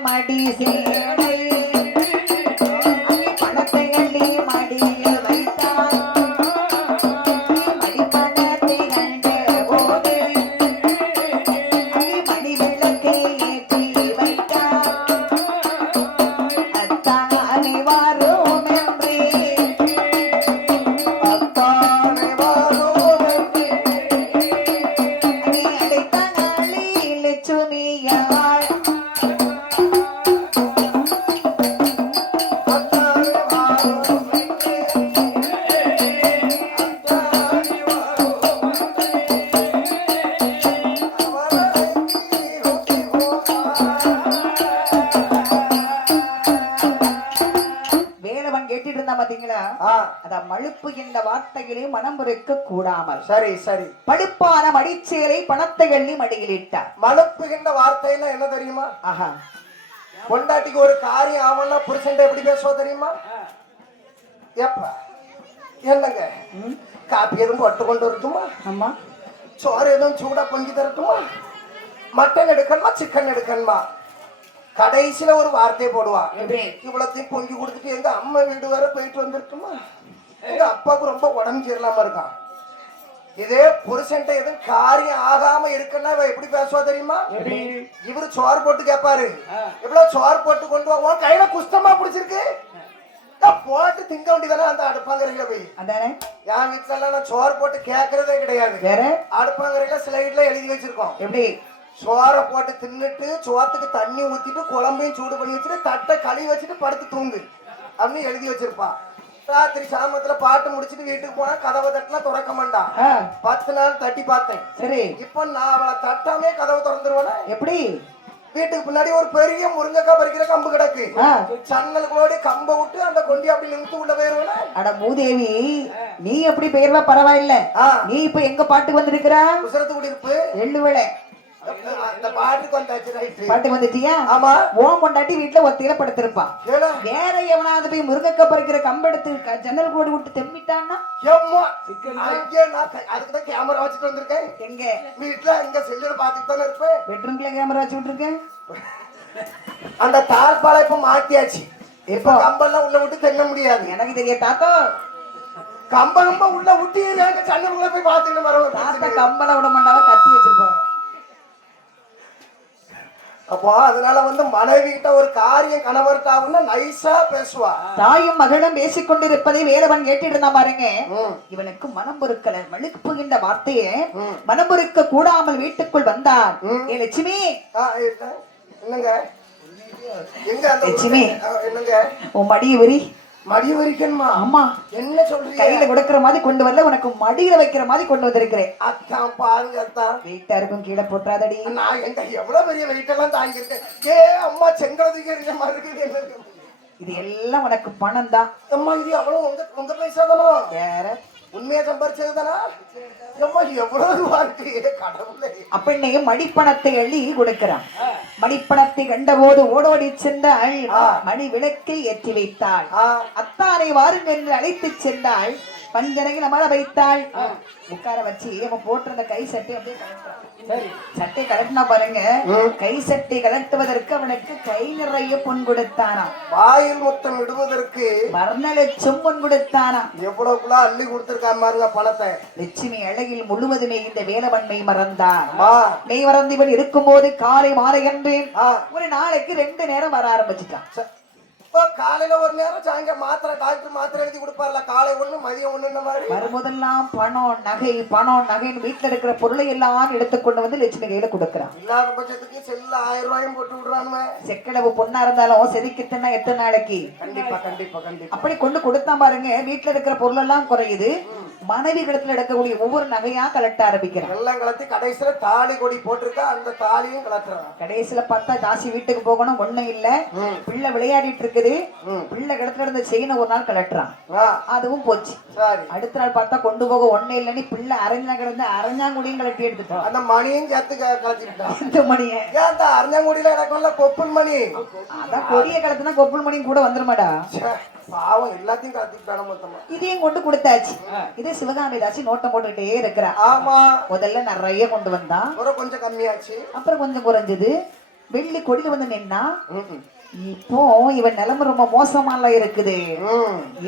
மடி சேடை பணத்தை அள்ளி மடியில் வைத்தான். மடிப்பணத்தை கண்டு போது மணி விளக்கை ஏற்றி வைத்தான். அத்தானை வாரோம் என்றே அத்தானை வாரோம் என்றே அழைத்தாளி லட்சுமியாள். மழுப்பு என்ற வார்த்தைகளே மனம் பொறுக்க கூடாமல். சரி சரி. பழுப்பான மடிச்சேலை பணத்தை எண்ணி மடியிலிட்டார். மழுப்பு என்ற வார்த்தைன்னா என்ன தெரியுமா? ஆஹா பொண்டாட்டிக்கு ஒரு காரியம் ஆவன்னா புருஷன் எப்படி பேசுவா தெரியுமா? எப்ப என்னங்க காப்பி எதுவும் போட்டு கொண்டு வரட்டுமா? ஆமா. சோறு எதுவும் சூடா பொங்கி தரட்டுமா? மட்டன் எடுக்கணுமா சிக்கன் எடுக்கணுமா? கடைசியில ஒரு வார்த்தையை போடுவா. இவ்வளத்தையும் பொங்கி கொடுத்துட்டு எங்க அம்மா வீடு வர போயிட்டு வந்துருக்குமா? எங்க அப்பாவுக்கு ரொம்ப உடம்பு சரியில்லாம இருக்கான். இதே புருஷன்ட்ட எதுவும் காரியம் ஆகாம இருக்குன்னா இவ எப்படி பேசுவா தெரியுமா? இவரு சோறு போட்டு கேட்பாரு, எவ்வளவு சோறு போட்டு கொண்டு வா, உன் கையில குஷ்டமா பிடிச்சிருக்கு போட்டு திங்க வேண்டியதானே அந்த அடுப்பாங்கரையில போய். என் வீட்டுல எல்லாம் நான் சோறு போட்டு கேட்கறதே கிடையாது. அடுப்பாங்கரையில ஸ்லைட்ல எழுதி வச்சிருக்கோம். எப்படி சோறை போட்டு தின்னுட்டு சோத்துக்கு தண்ணி ஊத்திட்டு குழம்பையும் சூடு பண்ணி வச்சுட்டு தட்டை கழுவி வச்சுட்டு படுத்து தூங்கு அப்படின்னு எழுதி வச்சிருப்பா. ராத்திரி சாமத்துல பாட்டு முடிச்சுட்டு வீட்டுக்கு போனா கதவை தட்டலாம் திறக்க மாட்டான். 10 நாள் தட்டி பார்த்தேன். சரி இப்ப நான் அவளை தட்டாமே கதவை திறந்துருவேனா? எப்படி? வீட்டுக்கு பின்னாடி ஒரு பெரிய முருங்கைக்காய் பறிக்கிற கம்பு கிடக்கு. சன்னலுக்குள்ளோட கம்பை விட்டு அந்த கொண்டி அப்படி நிறுத்து உள்ள போயிருவேனா? அட மூதேவி, நீ எப்படி பெயர்வா பரவாயில்ல. நீ இப்ப எங்க பாட்டுக்கு வந்திருக்கிற? உசரத்து குடியிருப்பு எள்ளுவேளை. அந்த பாட்டுக்கு வந்தாச்சு. பாட்டுக்கு வந்துட்டியா? ஆமா. ஓம் கொண்டாட்டி வீட்டுல ஒத்தையில படுத்திருப்பான். வேற எவனாவது போய் முருங்கக்காய் பறிக்கிற கம்பெடுத்து ஜன்னல் கூட விட்டு தெம்பிட்டான்னா அதுக்குதான் கேமரா வச்சுட்டு வந்திருக்கேன். எங்க வீட்டுல இங்க செல்லுல பாத்துட்டு தானே இருப்பேன். பெட்ரூம்ல கேமரா வச்சு விட்டுருக்கேன். அந்த தார்பாலை இப்ப மாத்தியாச்சு. இப்ப கம்பெல்லாம் உள்ள விட்டு தென்ன முடியாது. எனக்கு தெரிய தாத்தா கம்ப உள்ள விட்டு சன்னலுக்குள்ள போய் பாத்துக்கிட்டு வரோம். தாத்தா கம்பெல்லாம் விட மாட்டாவ கத்தி வச்சிருப்போம். அப்போ அதனால மனைவி கிட்ட ஒரு காரியம் கணவர்கிட்ட நைஸா பேசுவா. தாயும் மகளும் பேசிக்கொண்டிருப்பதை வேறவன் கேட்டுட்டு இருந்தா பாருங்க. இவனுக்கு மனம் பொறுக்கல. மழுப்புகின்ற வார்த்தையே மனம் பொறுக்க கூடாமல் வீட்டுக்குள் வந்தார். ஏ லட்சுமி, என்னங்க எங்க அந்த லட்சுமி என்னங்க உன் மடியை விரி. மடியை விரிக்கணுமா? ஆமா. என்ன சொல்றீங்க? கையில கொடுக்கிற மாதிரி கொண்டு வரல, உனக்கு மடியில வைக்கிற மாதிரி கொண்டு வந்திருக்கிறேன். அத்தான் பாருங்க அத்தான். வெயிட்டா இருக்கும், கீழே போட்டாதடி. நான் எங்க எவ்வளவு பெரிய வெயிட் எல்லாம் தாங்கி இருக்கேன். ஏ அம்மா செங்கலதுக்கு இருக்கிற மாதிரி இருக்குது. என்ன இது எல்லாம் உனக்கு பணம் தான். அம்மா இது அவ்வளவு உங்க பைசா தானோ? வேற உண்மையா சம்பாரிச்சது தானா? எவ்வளவு கடவுளே. அப்படின்னே மடிப்பணத்தை அள்ளி கொடுக்கிறான். மடிப்பணத்தை கண்டபோது ஓடோடி சென்றாள். மணி விளக்கை ஏற்றி வைத்தாள். அத்தானை வாருங்கள் என்று அழைத்து சென்றாள். பஞ்சனையில் அமர வைத்தாள். உட்கார வச்சு அவன் போட்டிருந்த கை சட்டை அப்படியே கலட்டுறான். சட்டை கலட்டினா பாருங்க, கை சட்டை கலட்டுவதற்கு அவனுக்கு கை நிறைய பொன் கொடுத்தானா. வாயில் முத்தம் இடுவதற்கு 1,00,000 பொன் கொடுத்தானா. எவ்வளவுக்குள்ள அள்ளி கொடுத்திருக்கா பாருங்க பணத்தை. லட்சுமி அழகில் முழுவதுமே இந்த வேலவன்மை மறந்தான். மெய் மறந்து இவன் இருக்கும்போது காலை மாலை என்று ஒரு நாளைக்கு 2 நேரம் வர ஆரம்பிச்சுட்டான். இப்போ காலையில ஒரு நேரம் சாயங்காலம் மாத்திரை டாக்டர் மாத்திரை எழுதி கொடுப்பார்ல, காலை ஒண்ணு மதியம் ஒண்ணு மாதிரி. வரும்போதெல்லாம் பணம் நகைன்னு வீட்டுல இருக்கிற பொருளை எல்லாம் எடுத்துக்கொண்டு வந்து லட்சுமி கையில கொடுக்கறான். இல்லாத பட்சத்துக்கு செல்ல 1000 ரூபாயும் போட்டு விடுறானுமே. செக்கடவு பொண்ணா இருந்தாலும் செதுக்கிட்டுனா எத்தனை நாளைக்கு? கண்டிப்பா கண்டிப்பா கண்டிப்பா. அப்படி கொண்டு கொடுத்தா பாருங்க, வீட்டுல இருக்கிற பொருள் எல்லாம் குறையுது. மனைவி இடத்துல எடுக்கக்கூடிய ஒவ்வொரு நகையா கலட்ட ஆரம்பிக்கிறான். எல்லாம் கலத்தி கடைசியில தாலி கொடி போட்டிருக்கா, அந்த தாலியும் கலட்டுறான். கடைசியில பார்த்தா தாசி வீட்டுக்கு போகணும், ஒண்ணும் இல்ல. பிள்ளை விளையாடிட்டு இருக்குது. பிள்ளை கிடத்துல இருந்த செயினை ஒரு நாள் கலட்டுறான், அதுவும் போச்சு. அடுத்த நாள் பார்த்தா கொண்டு போக ஒண்ணு இல்லைன்னு பிள்ளை அரஞ்சாங்குடியும் கலட்டி எடுத்துட்டான். அந்த மணியும் சேர்த்து கலத்திட்டான். இந்த மணியை அந்த அரஞ்சாங்குடியில எனக்குள்ள கொப்புள் மணி, அதான் கொடிய கலத்துனா கொப்புள் மணியும் கூட வந்துருமாடா. பாவம் எல்லாத்தையும் கலத்திட்டான மொத்தமா. இதையும் கொண்டு கொடுத்தாச்சு. இதே சிவகாமி தாசி நோட்டம் போட்டுக்கிட்டே இருக்கிறா. ஆமா, முதல்ல நிறைய கொண்டு வந்தான், கொஞ்சம் கம்மியாச்சு, அப்புறம் கொஞ்சம் குறைஞ்சது. வெள்ளி கொடியில வந்து நின்னா. இப்போ இவன் நிலைமை ரொம்ப மோசமால இருக்குது.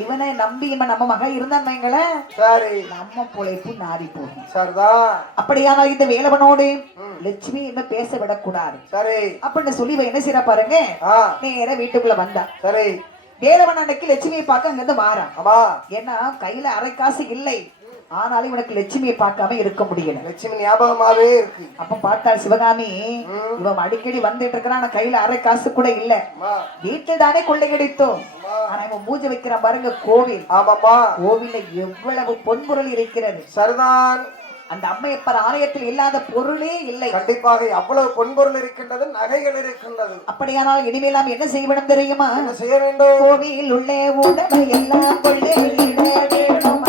இவனை நம்பி இவன் நம்ம மக இருந்தாங்கள, சரி நம்ம பொழைப்பு நாரி போகும். சரிதான். அப்படியானால் இந்த வேலவனோடு லட்சுமி என்ன பேச விடக்கூடாது. சரி அப்படின்னு சொல்லி இவன் என்ன செய்யறா பாருங்க, நேர வீட்டுக்குள்ள வந்தா. சரி, வேலவன் அன்னைக்கு லட்சுமியை பார்க்க அங்க இருந்து வாரான். ஆமா, ஏன்னா கையில அரை காசு இல்லை. ஆனாலும் இவனுக்கு லட்சுமியை பார்க்காம இருக்க முடியல. லட்சுமி ஞாபகமாவே இருக்கு. அப்ப பார்த்தாள் சிவகாமி, இவன் அடிக்கடி வந்துட்டு இருக்கிறான், ஆனா கையில அரை காசு கூட இல்ல. வீட்டில் தானே கொள்ளை கிடைத்தோம். ஆனா இவன் பூஜை வைக்கிறான் பாருங்க, கோவில். ஆமாப்பா, கோவில்ல எவ்வளவு பொன்பொருள் இருக்கிறது. சரிதான். அந்த அம்மையப்பர் ஆலயத்தில் இல்லாத பொருளே இல்லை. கண்டிப்பாக அவ்வளவு பொன்பொருள் இருக்கின்றது, நகைகள் இருக்கின்றது. அப்படியானால் இனிமேல் நாம் என்ன செய்ய வேண்டும் தெரியுமா? என்ன செய்ய வேண்டும்? கோவில் உள்ளே உடமை எல்லாம் கொள்ளையிட வேணும்.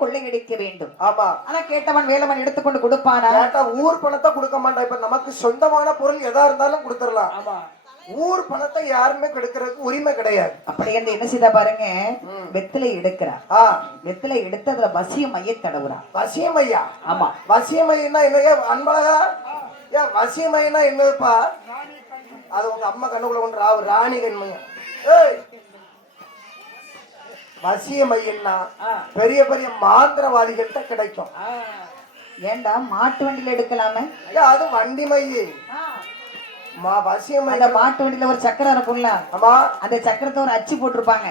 கொள்ளையடிக்க வேண்டும். ஆமா, ஆனா கேட்டவன் வேலவன் எடுத்துக்கொண்டு கொடுப்பானா? கேட்டா ஊர் பணத்தை கொடுக்க மாட்டான். இப்ப நமக்கு சொந்தமான பொருள் எதா இருந்தாலும் கொடுத்துடலாம். ஆமா, ஊர் பணத்தை யாருமே கெடுக்கிறதுக்கு உரிமை கிடையாது. அப்படி என்ன செய்தா பாருங்க, வெத்திலை எடுக்கிறா. வெத்திலை எடுத்து அதுல வசியம் மைய தடவுறா. வசியம் ஐயா? ஆமா, வசியம் மையன்னா என்னையா அன்பழகா? ஏன் வசியம் மையன்னா என்னதுப்பா? அது உங்க அம்மா கண்ணுக்குள்ள கொண்டு ராணி கண்மையா? வசிய மையன்னா பெரிய பெரிய மாந்திரவாதிகள்கிட்ட கிடைக்கும். ஏண்டா மாட்டு வண்டியில எடுக்கலாமே? அது வண்டி மைய. வசியம் மாட்டு வண்டியில ஒரு சக்கரம் இருக்கும்ல, ஆமா, அந்த சக்கரத்தை ஒரு அச்சு போட்டிருப்பாங்க.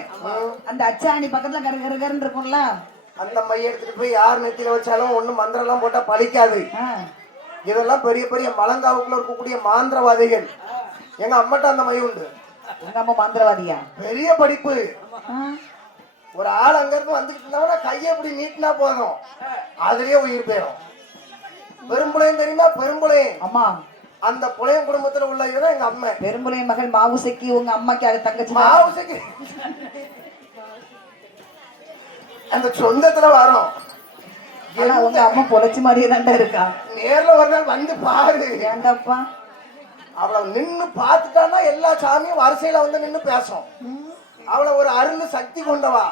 அந்த அச்சாணி பக்கத்துல கரு கரு கருன்னு இருக்கும்ல, அந்த மைய எடுத்துட்டு போய் யார் நெத்தியில வச்சாலும் ஒண்ணு மந்திரம் எல்லாம் போட்டா பழிக்காது. இதெல்லாம் பெரிய பெரிய மலங்காவுக்குள்ள இருக்கக்கூடிய மாந்திரவாதிகள். எங்க அம்மாட்ட அந்த மைய உண்டு. எங்க அம்மா மாந்திரவாதியா? பெரிய படிப்பு. ஒரு ஆள் அங்க இருந்து வந்துட்டு இருந்தா கையை எப்படி நீட்டினா போதும், அதுலயே உயிர் போயிடும். பெரும்புளையும் தெரியுமா? பெரும்புளையும். ஆமா, அந்த புளையம் குடும்பத்துல உள்ள இதுதான் எங்க அம்மா. பெரும்புளைய மகள் மாவுசைக்கு உங்க அம்மாக்கு அது தங்கச்சி. மாவுசைக்கு அந்த சொந்தத்துல வரும். உங்க அம்மா பொழைச்சி மாதிரியே தாண்டா இருக்கா. நேர்ல ஒரு நாள் வந்து பாரு. ஏண்டாப்பா, அவளை நின்னு பாத்துட்டான்னா எல்லா சாமியும் வரிசையில வந்து நின்னு பேசும். அவளை ஒரு அருள் சக்தி கொண்டவா.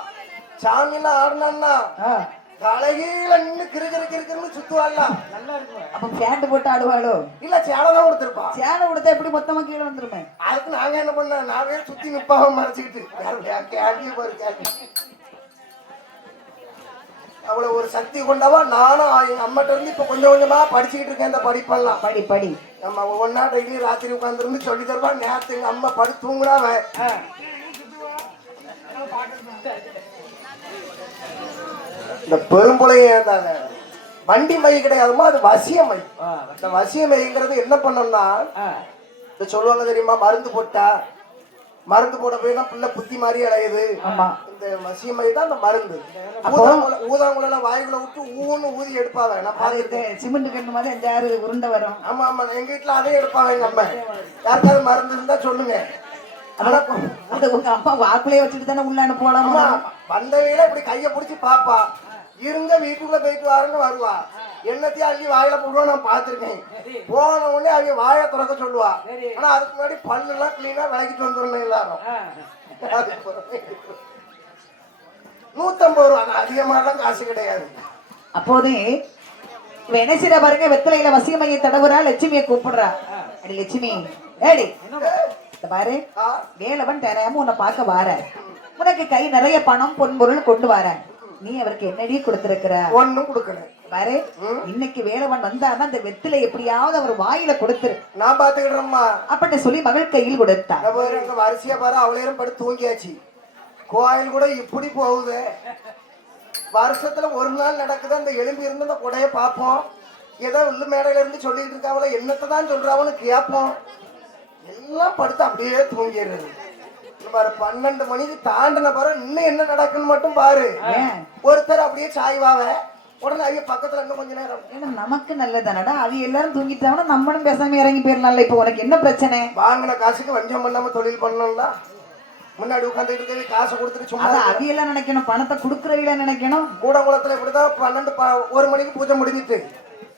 சாமியெல்லாம் ஆடினா தலைகீழ நின்னு கிருக்கிருன்னு சுத்துவாள்ல. அப்ப பேண்ட் போட்டு ஆடுவாளோ? இல்ல, சேலை தான் கொடுத்துருப்பா. சேலை கொடுத்தா எப்படி மொத்தமா கீழே வந்துருமே? அதுக்கு நாங்க என்ன பண்ண, நாவே சுத்தி நிப்பாக மறைச்சிக்கிட்டு அவளை ஒரு சக்தி கொண்டவா. நானும் எங்க அம்மாட்ட இருந்து இப்ப கொஞ்சம் கொஞ்சமா படிச்சுக்கிட்டு இருக்கேன். இந்த படிப்பெல்லாம் படி நம்ம ஒவ்வொன்னா டெய்லி ராத்திரி உட்காந்துருந்து சொல்லி தருவா. நேரத்து எங்க அம்மா படு தூங்குறாவ இந்த பெரும்புலைய வண்டி மை கிடையாதுமா, அது வசிய மை. இந்த வசிய மைங்கிறது என்ன பண்ணோம்னா, இந்த சொல்லுவாங்க தெரியுமா, மருந்து போட்டா மருந்து போட போய் தான் பிள்ளை புத்தி மாதிரி அலையுது. இந்த வசிய மை தான் அந்த மருந்து. ஊதாங்குழல வாய்க்குள்ள விட்டு ஊன்னு ஊதி எடுப்பாங்க. நான் பாத்துருக்கேன். சிமெண்ட் கண்ணு மாதிரி 5-6 உருண்டை வரும். ஆமா ஆமா, எங்க வீட்டுல அதே எடுப்பாங்க. எங்க அம்மா யாருக்காவது மருந்து இருந்தா சொல்லுங்க. அது உங்க அம்மா வாக்குலயே வச்சுட்டு தானே உள்ள அனுப்பலாம். வந்தவையில இப்படி கைய பிடிச்சி பாப்பா, இருங்க வீட்டுக்குள்ள போயிட்டு வாருன்னு வருவா. என்னத்தையும் அள்ளி வாயில போடுவா, நான் பாத்துருக்கேன். போன உடனே அவங்க வாயை திறக்க சொல்லுவா. ஆனா அதுக்கு முன்னாடி பல்லு எல்லாம் கிளீனா விளக்கிட்டு வந்துடணும் எல்லாரும். 150 ரூபா, அதிகமாலாம் காசு கிடையாது. அப்போதே என்ன செய்யற பாருங்க, வெத்தலையில வசியமையை தடவுறா, லட்சுமியை கூப்பிடுறா. அடி லட்சுமி, ஏடி பாரு, வேலவன் தினமும் உன்னை பார்க்க வார, உனக்கு கை நிறைய பணம் பொன்பொருள் கொண்டு வர, நீ அவருக்கு என்னடி கொடுத்திருக்கிற? ஒண்ணும் கொடுக்கல பாரு. இன்னைக்கு வேலவன் வந்தான்னா அந்த வெத்தில எப்படியாவது அவர் வாயில கொடுத்துரு, நான் பாத்துக்கிடுறேம்மா அப்படின்னு சொல்லி மகள் கையில் கொடுத்தா. வரிசையா பாரு, அவளையும் படுத்து தூங்கியாச்சு. கோயில் கூட இப்படி போகுது. வருஷத்துல ஒரு நாள் நடக்குது. அந்த எலும்பி இருந்து அந்த கொடைய பார்ப்போம். ஏதோ உள்ளு மேடையில இருந்து சொல்லிட்டு இருக்காவல, என்னத்தை தான் சொல்றாவன்னு கேட்போம். எல்லாம் படுத்து அப்படியே தூங்கிடுறது. பாரு 12 மணிக்கு தாண்டின பாரு, இன்னும் என்ன நடக்குன்னு மட்டும் பாரு. ஒருத்தர் அப்படியே சாய்வாவ, உடனே அவங்க பக்கத்துல இன்னும் கொஞ்ச நேரம். ஏன்னா நமக்கு நல்லதானடா, அது எல்லாரும் தூங்கிட்டாங்கன்னா நம்மளும் பேசாம இறங்கி போயிடலாம்ல. இப்போ உனக்கு என்ன பிரச்சனை? வாங்கின காசுக்கு வஞ்சம் பண்ணாம தொழில் பண்ணணும்ல. முன்னாடி உட்காந்துட்டு இருக்கிறது காசை கொடுத்துட்டு சும்மா அதையெல்லாம் நினைக்கணும், பணத்தை கொடுக்குறவங்கள நினைக்கணும். கூடங்குளத்துல இப்படிதான் 1 மணிக்கு பூஜை முடிஞ்சிட்டு,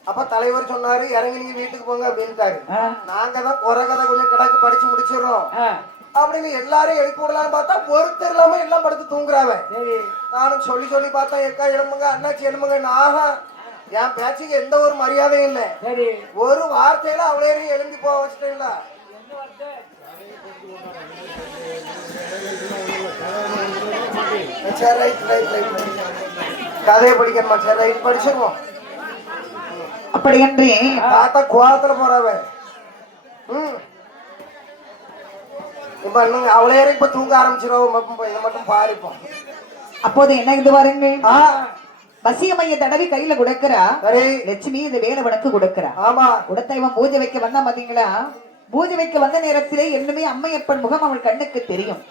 அப்ப தலைவர் சொன்னாரு இறங்கி நீங்க வீட்டுக்கு போங்க அப்படின்ட்டாரு. நாங்க தான் குறை கதை கொஞ்சம் கிடக்கு படிச்சு முடிச்சிடறோம் அப்படின்னு எல்லாரும் எழுப்பி விடலான்னு பார்த்தா ஒருத்தர் இல்லாம எல்லாம் படுத்து தூங்குறாவ. நானும் சொல்லி சொல்லி பார்த்தா, எக்கா எழும்புங்க, அண்ணாச்சி எழும்புங்க. ஆஹா, என் பேச்சுக்கு எந்த ஒரு மரியாதையும் இல்லை. ஒரு வார்த்தையில அவளே எழும்பி போக வச்சுட்டீங்களா? கதையை படிக்கணுமா? சரி ரைட், படிச்சிருவோம். அப்படி என்று பார்த்தா கோலத்துல போறாவ. இப்ப அவளே இப்ப தூங்க ஆரம்பிச்சிருவோம். இதை மட்டும் பாருப்போம். அப்போது என்ன இது பாருங்க, வசியமைய தடவி கையில கொடுக்கிறா லட்சுமி. இந்த வேலவனுக்கு கொடுக்கிறா. ஆமா, கொடுத்த இவன் பூஜை வைக்க வந்தா பாத்தீங்களா, பூஜை வைக்க வந்த நேரத்திலே என்னமே அம்மையப்பன் முகம் அவள் கண்ணுக்கு தெரியும்.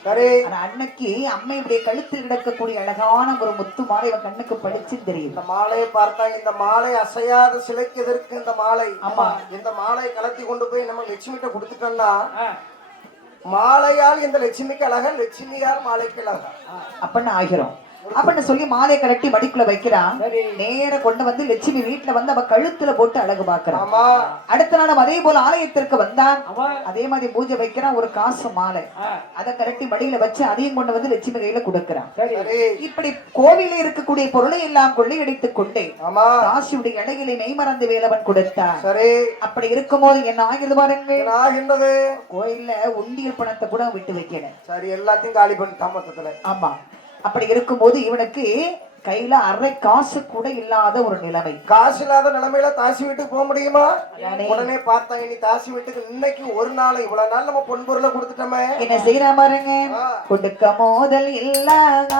ஆனா அன்னைக்கு அம்மையுடைய கழுத்தில் கிடக்கக்கூடிய அழகான ஒரு முத்து மாலை இவன் கண்ணுக்கு படிச்சு தெரியும். இந்த மாலையை பார்த்தா, இந்த மாலை அசையாத சிலைக்கு எதற்கு இந்த மாலை? ஆமா, இந்த மாலை கலத்தி கொண்டு போய் நம்ம லட்சுமிகிட்ட கொடுத்துட்டோம்னா, மாலையால் இந்த லட்சுமிக்கு அழகா, லட்சுமியால் மாலைக்கு அழகா அப்படின்னு ஆகிறோம். அப்படின்னு சொல்லி மாலை கலட்டி மடிக்குள்ள வைக்கிறான். நேர கொண்டு வந்து லட்சுமி வீட்டுல வந்து அவ கழுத்துல போட்டு அழகு பாக்குறான். அடுத்த நாள் அதே போல ஆலயத்திற்கு வந்தான். அதே மாதிரி பூஜை வைக்கிறான். ஒரு காசு மாலை அதை கலட்டி மடியில வச்சு அதையும் கொண்டு வந்து லட்சுமி கையில கொடுக்கிறான். இப்படி கோவில இருக்கக்கூடிய பொருளை எல்லாம் கொள்ளையடித்துக் கொண்டே காசியுடைய இடையிலே மெய்மறந்து வேலவன் கொடுத்தான். அப்படி இருக்கும்போது என்ன ஆகிறது பாருங்க, கோயில்ல உண்டியல் பணத்தை கூட விட்டு வைக்கணும். சரி, எல்லாத்தையும் காலி பண்ணிட்டான் மொத்தத்துல. ஆமா, அப்படி இருக்கும்போது இவனுக்கு கையில அரை காசு கூட இல்லாத ஒரு நிலைமை. காசு இல்லாத நிலைமையில தாசி வீட்டுக்கு போக முடியுமா? உடனே பார்த்தா, இனி தாசி வீட்டுக்கு இன்னைக்கு ஒரு நாள், இவ்வளவு நாள் நம்ம பொன்பொருளை கொடுத்துட்டோமே, என்ன செய்யற பாருங்க, கொடுக்க மோதல் இல்லாம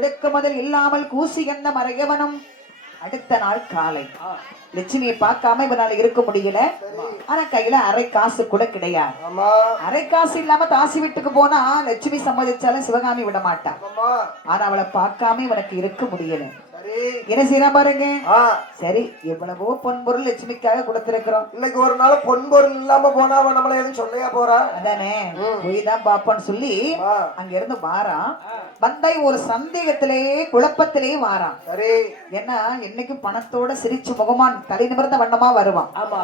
ஒடுக்க முதல் இல்லாமல் கூசி என்ற மறையவனும் அடுத்த நாள் காலை லட்சுமியை பார்க்காம இவனால இருக்க முடியல. ஆனா கையில அரை காசு கூட கிடையாது. ஆமா அரை காசு இல்லாம தாசி வீட்டுக்கு போனா லட்சுமி சம்மதிச்சாலும் சிவகாமி விட மாட்டான். ஆமா ஆனா அவளை பார்க்காம இவனுக்கு இருக்க முடியல. சரி என்ன செய்யலாம் பாருங்க. ஆ சரி எவ்வளவோ பொன்பொருள் லட்சுமிக்காக கொடுத்திருக்கிறோம். இன்னைக்கு ஒரு நாள் பொன்பொருள் இல்லாம போனா அவன் நம்மள எதுவும் சொல்லையா போறா? அதானே போய் தான் பாப்போன்னு சொல்லி ஆ அங்க இருந்து வாரான். வந்தாய் ஒரு சந்தேகத்திலேயே குழப்பத்திலேயே வாரான். சரி ஏன்னா என்னைக்கும் பணத்தோட சிரிச்சு முகமான் தலை நிமிர்ந்த வண்ணமா வருவான். ஆமா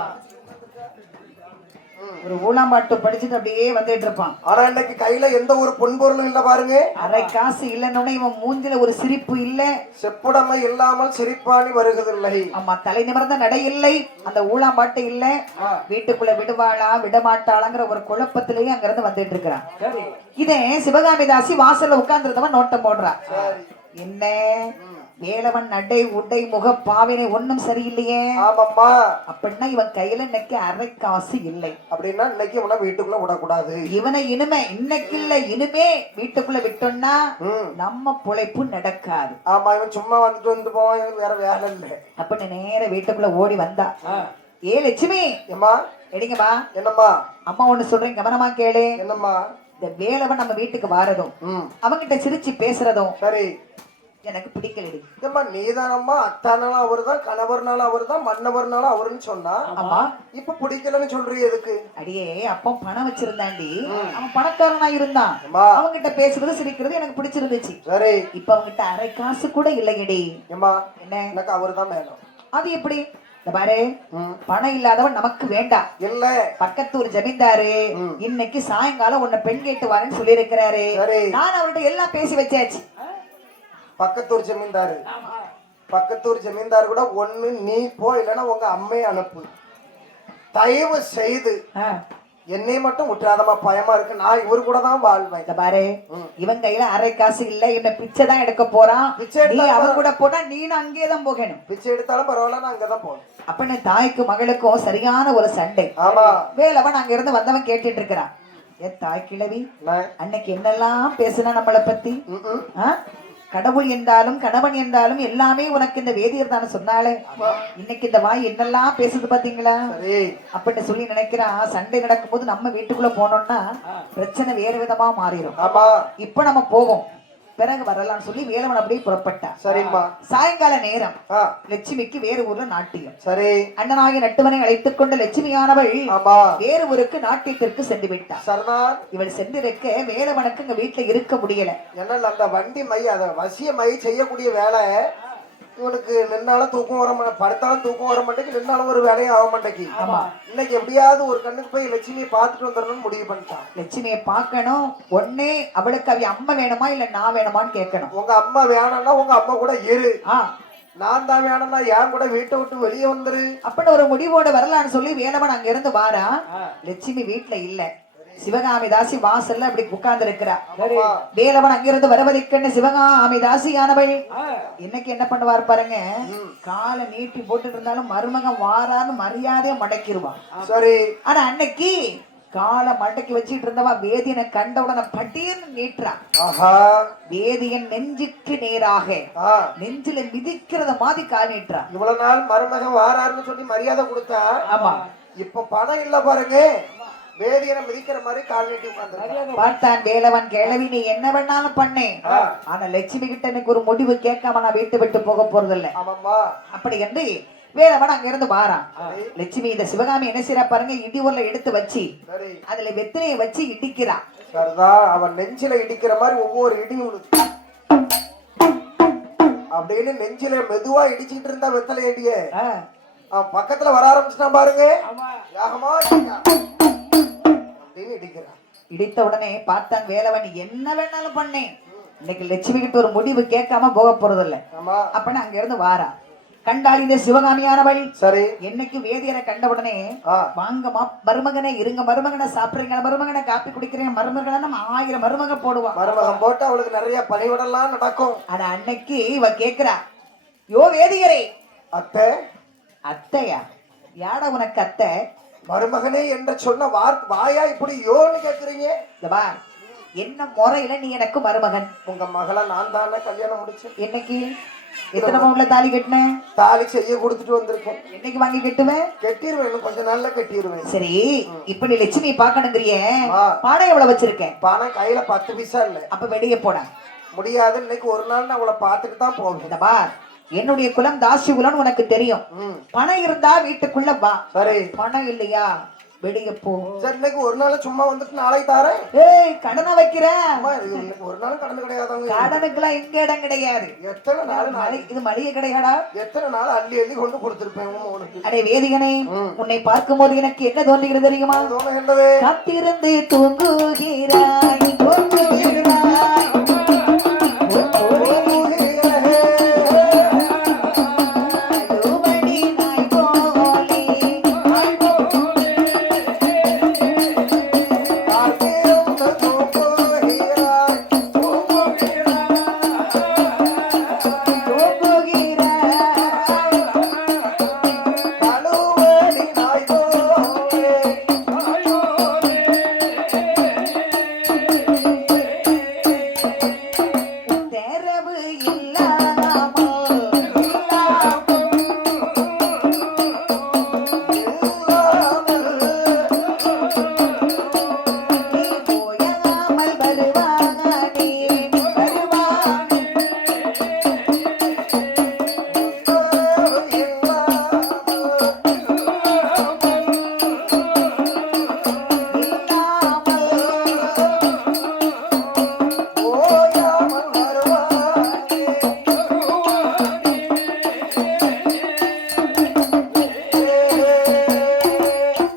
ஒரு ஊலாம்பாட்டு படிச்சுட்டு அப்படியே வந்துட்டு இருப்பான். ஆனா இன்னைக்கு கையில எந்த ஒரு பொன்பொருளும் இல்ல பாருங்க. அரை காசு இல்லைன்னு இவன் மூஞ்சில ஒரு சிரிப்பு இல்ல. செப்புடமை இல்லாமல் சிரிப்பாணி வருவதில்லை. ஆமா தலை நிமிர்ந்த நடை இல்லை. அந்த ஊலாம்பாட்டு இல்ல. வீட்டுக்குள்ள விடுவாளா விடமாட்டாளாங்கிற ஒரு குழப்பத்திலேயே அங்க இருந்து வந்துட்டு இருக்கிறான். சரி இதே சிவகாமி தாசி வாசல்ல உட்கார்ந்துருந்தவன் நோட்டம் போடுறான். சரி என்ன வேலவன் நடை உடை முக பாவினை ஒண்ணும் சரியில்லையே. ஆமாம்மா அப்படின்னா இவன் கையில இன்னைக்கு அரை காசு இல்லை. அப்படின்னா இன்னைக்கு இவனை வீட்டுக்குள்ள விடக்கூடாது. இவனை இனிமே இன்னைக்கு இல்ல இனிமே வீட்டுக்குள்ள விட்டோம்னா ம் நம்ம பொழைப்பு நடக்காது. ஆமா இவன் சும்மா வந்துட்டு போவான், இவனுக்கு வேற வேலை இல்லை. அப்படின்னு நேர வீட்டுக்குள்ள ஓடி வந்தா. ஏ லட்சுமி ஏம்மா எடிங்கம்மா என்னம்மா அம்மா ஒண்ணு சொல்றேன் கவனமா கேளு. என்னம்மா? இந்த வேலவன் நம்ம வீட்டுக்கு வாரதும் ம் அவங்கிட்ட சிரிச்சு பேசுறதும் சரி எனக்கு பிடிக்கலடி. ஏம்மா நீதானம்மா அத்தானாலும் அவருதான், கணவர்னாலும் அவருதான், மன்னவர்னாலும் அவருன்னு சொன்னா ஆமா இப்ப பிடிக்கலன்னு சொல்றீ எதுக்கு? அடியே அப்போ பணம் வச்சிருந்தாண்டி. அவன் பணக்காரனா இருந்தான். ஏம்மா அவங்கிட்ட பேசுறது சிரிக்கிறது எனக்கு பிடிச்சிருந்துச்சு. சரி இப்ப அவங்கிட்ட அரை காசு கூட இல்லையடி. ஏம்மா என்ன எனக்கு அவருதான் வேணும். அது எப்படி? இந்த பாரு ம் பணம் இல்லாதவன் நமக்கு வேண்டாம். இல்ல பக்கத்தூர் ஜமீன்தாரு இன்னைக்கு சாயங்காலம் உன்னை பெண் கேட்டு வரேன்னு சொல்லி இருக்கிறாரு. சரி நான் அவர்கிட்ட எல்லாம் பேசி வச்சாச்சு. பக்கத்தூர் ஜமீன்தாரு பக்கத்தூர் ஜமீன்தார் கூட ஒண்ணு நீ போ, இல்லைன்னா உங்க அம்மையை அனுப்பு. தயவு செய்து என்னை மட்டும் விட்டுறாதமா, பயமா இருக்கு. நான் இவரு கூட தான் வாழ்வேன். இந்த பாரு இவன் கையில அரை காசு இல்ல. என்ன பிச்சை தான் எடுக்க போறான். பிச்சை நீ அவன் கூட போனா நீனும் அங்கேயே தான் போகணும். பிச்சை எடுத்தாலும் பரவாயில்ல, நான் அங்கதான் போகணும். அப்பன்னு தாய்க்கு மகளுக்கும் சரியான ஒரு சண்டை. ஆமா வேலவன் அங்க இருந்து வந்தவன் கேட்டுட்டு இருக்கிறான். ஏ தாய் கிழவி அன்னைக்கு என்னெல்லாம் பேசுனா நம்மளை பத்தி. கடவுள் என்றாலும் கணவன் என்றாலும் எல்லாமே உனக்கு இந்த வேதியர் தானே சொன்னாலே. இன்னைக்கு இந்த வாய் என்னெல்லாம் பேசுது பாத்தீங்களா அப்படின்னு சொல்லி நினைக்கிறான். சண்டை நடக்கும் போது நம்ம வீட்டுக்குள்ள போனோம்னா பிரச்சனை வேற விதமா மாறிடும். இப்ப நம்ம போவோம் பிறகு வரலாம்னு சொல்லி வேலவன் அப்படியே புறப்பட்டான். சரிம்மா சாயங்கால நேரம் லட்சுமிக்கு வேறு ஊர்ல நாட்டியம். சரி அண்ணனாகிய நட்டுவனை அழைத்துக் கொண்ட லட்சுமியானவள் ஆமா வேறு ஊருக்கு நாட்டியத்திற்கு சென்று விட்டார். சர்தார் இவள் சென்றிருக்க வேலவனுக்கு இங்க வீட்டுல இருக்க முடியல. ஏன்னா அந்த வண்டி மை அத வசிய மை செய்யக்கூடிய வேலை இவனுக்கு நின்னாலும் தூக்கம் வர மாட்டேன், படுத்தாலும் தூக்கம் வர மாட்டேங்குது, நின்னாலும் ஒரு வேலையும் ஆக மாட்டேங்குது. ஆமா இன்னைக்கு எப்படியாவது ஒரு கண்ணுக்கு போய் லட்சுமியை பார்த்துட்டு வந்துடணும்னு முடிவு பண்ணிட்டான். லட்சுமியை பார்க்கணும். ஒன்னே அவளுக்கு அவ அம்மா வேணுமா இல்ல நான் வேணுமான்னு கேட்கணும். உங்க அம்மா வேணும்னா உங்க அம்மா கூட இரு, நான் தான் வேணும்னா என் கூட வீட்டை விட்டு வெளியே வந்துரு அப்படின்னு ஒரு முடிவோட வரலான்னு சொல்லி வேலவன் அங்க இருந்து வாரா. லட்சுமி வீட்டுல இல்ல. சிவகாமி தாசி வாசல்ல அப்படி உட்கார்ந்து இருக்கிறா. வேலவன் அங்கிருந்து வருவதற்கென்ன சிவகாமி தாசியானவள் இன்னைக்கு என்ன பண்ணுவார் பாருங்க. காலை நீட்டி போட்டுட்டு இருந்தாலும் மருமகன் வாரான்னு மரியாதையா மடக்கிடுவான். சரி ஆனா அன்னைக்கு காலை மடக்கி வச்சிட்டு இருந்தவா வேதியனை கண்ட உடனே பட்டீர்னு நீட்டுறான். வேதியன் நெஞ்சுக்கு நேராக நெஞ்சில மிதிக்கிறத மாதிரி கால் நீட்டுறான். இவ்வளவு நாள் மருமகன் வாராருன்னு சொல்லி மரியாதை கொடுத்தா. ஆமா இப்ப பணம் இல்ல பாருங்க, வேதியனை மிதிக்கிற மாதிரி கால் நீட்டி உட்கார்ந்து பார்த்தான் வேலவன். கிழவி நீ என்ன வேணாலும் பண்ணேன், ஆனா லட்சுமி கிட்ட எனக்கு ஒரு முடிவு கேட்காம நான் வீட்டு விட்டு போக போறதில்லை. ஆமாம்மா அப்படி என்று வேலவன் அங்க இருந்து வாரான். லட்சுமி இந்த சிவகாமி என்ன செய்யறா பாருங்க. இடி உருளை எடுத்து வச்சு அதுல வெத்திரையை வச்சு இடிக்கிறான். அவன் நெஞ்சில இடிக்கிற மாதிரி ஒவ்வொரு இடியும் அப்படின்னு நெஞ்சில மெதுவா இடிச்சிட்டு இருந்தா வெத்தலை அடிய அவன் பக்கத்துல வர ஆரம்பிச்சுட்டான் பாருங்க. இடித்த உடனே பார்த்தான் வேலவன் என்ன வேணாலும் பண்ணேன், இன்னைக்கு லட்சுமி கிட்ட ஒரு முடிவு கேட்காம போக போறதில்லை. அப்பன்னு அங்க இருந்து வாரா. கண்டாள் இந்த சிவகாமியானவள். சரி என்னைக்கு வேதியரை கண்ட உடனே வாங்கம்மா மருமகனே இருங்க, மருமகனை சாப்பிடுறீங்க, மருமகனை காப்பி குடிக்கிறீங்க, மருமகனை நம்ம 1000 மருமக போடுவான். மருமகன் போட்டு அவளுக்கு நிறைய பணிவிடலாம் நடக்கும். ஆனா அன்னைக்கு இவ கேக்குறா, யோ வேதியரே. அத்தை அத்தையா? யாடா உனக்கு அத்தை? மருமகனே என்று சொன்ன வாயா இப்படி யோன்னு கேக்குறீங்க? என்ன முறையில நீ எனக்கு மருமகன்? உங்க மகளை நான் தானே கல்யாணம் முடிச்சேன். என்னைக்கு எத்தனை பவுன்ல தாலி கட்டின? தாலி செய்ய கொடுத்துட்டு வந்திருக்கேன். என்னைக்கு வாங்கி கட்டுவேன்? கட்டிடுவேன், இன்னும் கொஞ்ச நாள்ல கட்டிடுவேன். சரி, இப்ப நீ லட்சுமி பாக்கணுங்கிறிய, ஆ. பணம் எவ்வளவு வச்சிருக்கேன்? பணம் கையில 10 பைசா இல்ல. அப்ப வெளியே போட முடியாது. இன்னைக்கு ஒரு நாள் நான் அவளை பார்த்துட்டு தான் போவேன். இந்த பார், என்னுடைய குலம் தாசி குலம்னு உனக்கு தெரியும். பணம் இருந்தா வீட்டுக்குள்ள வா, சரி. பணம் இல்லையா வெளியே போ. சரி, இன்னைக்கு ஒரு நாள் சும்மா வந்துட்டு நாளைக்கு தாரேன். ஏய், கடனை வைக்கிறேன். அம்மா, இன்னைக்கு ஒரு நாள் கடன் கிடையாதாங்க. கடனுக்குலாம் எங்க இடம் கிடையாது. எத்தனை நாள் இது மளிகை கடையாடா? எத்தனை நாள் அள்ளி அள்ளி கொண்டு கொடுத்திருப்பேன் உனக்கு. அடே வேதிகனே, உன்னை பார்க்கும்போது எனக்கு என்ன தோன்றுகிறது தெரியுமா? தோணுகின்றது. காத்திருந்து தூங்குகிறாய், தூங்குகிறாய். கழுவடி நாய் போலே, தெரவு இல்லாமல் நீ போயாமல் வருவானே, வருவானே.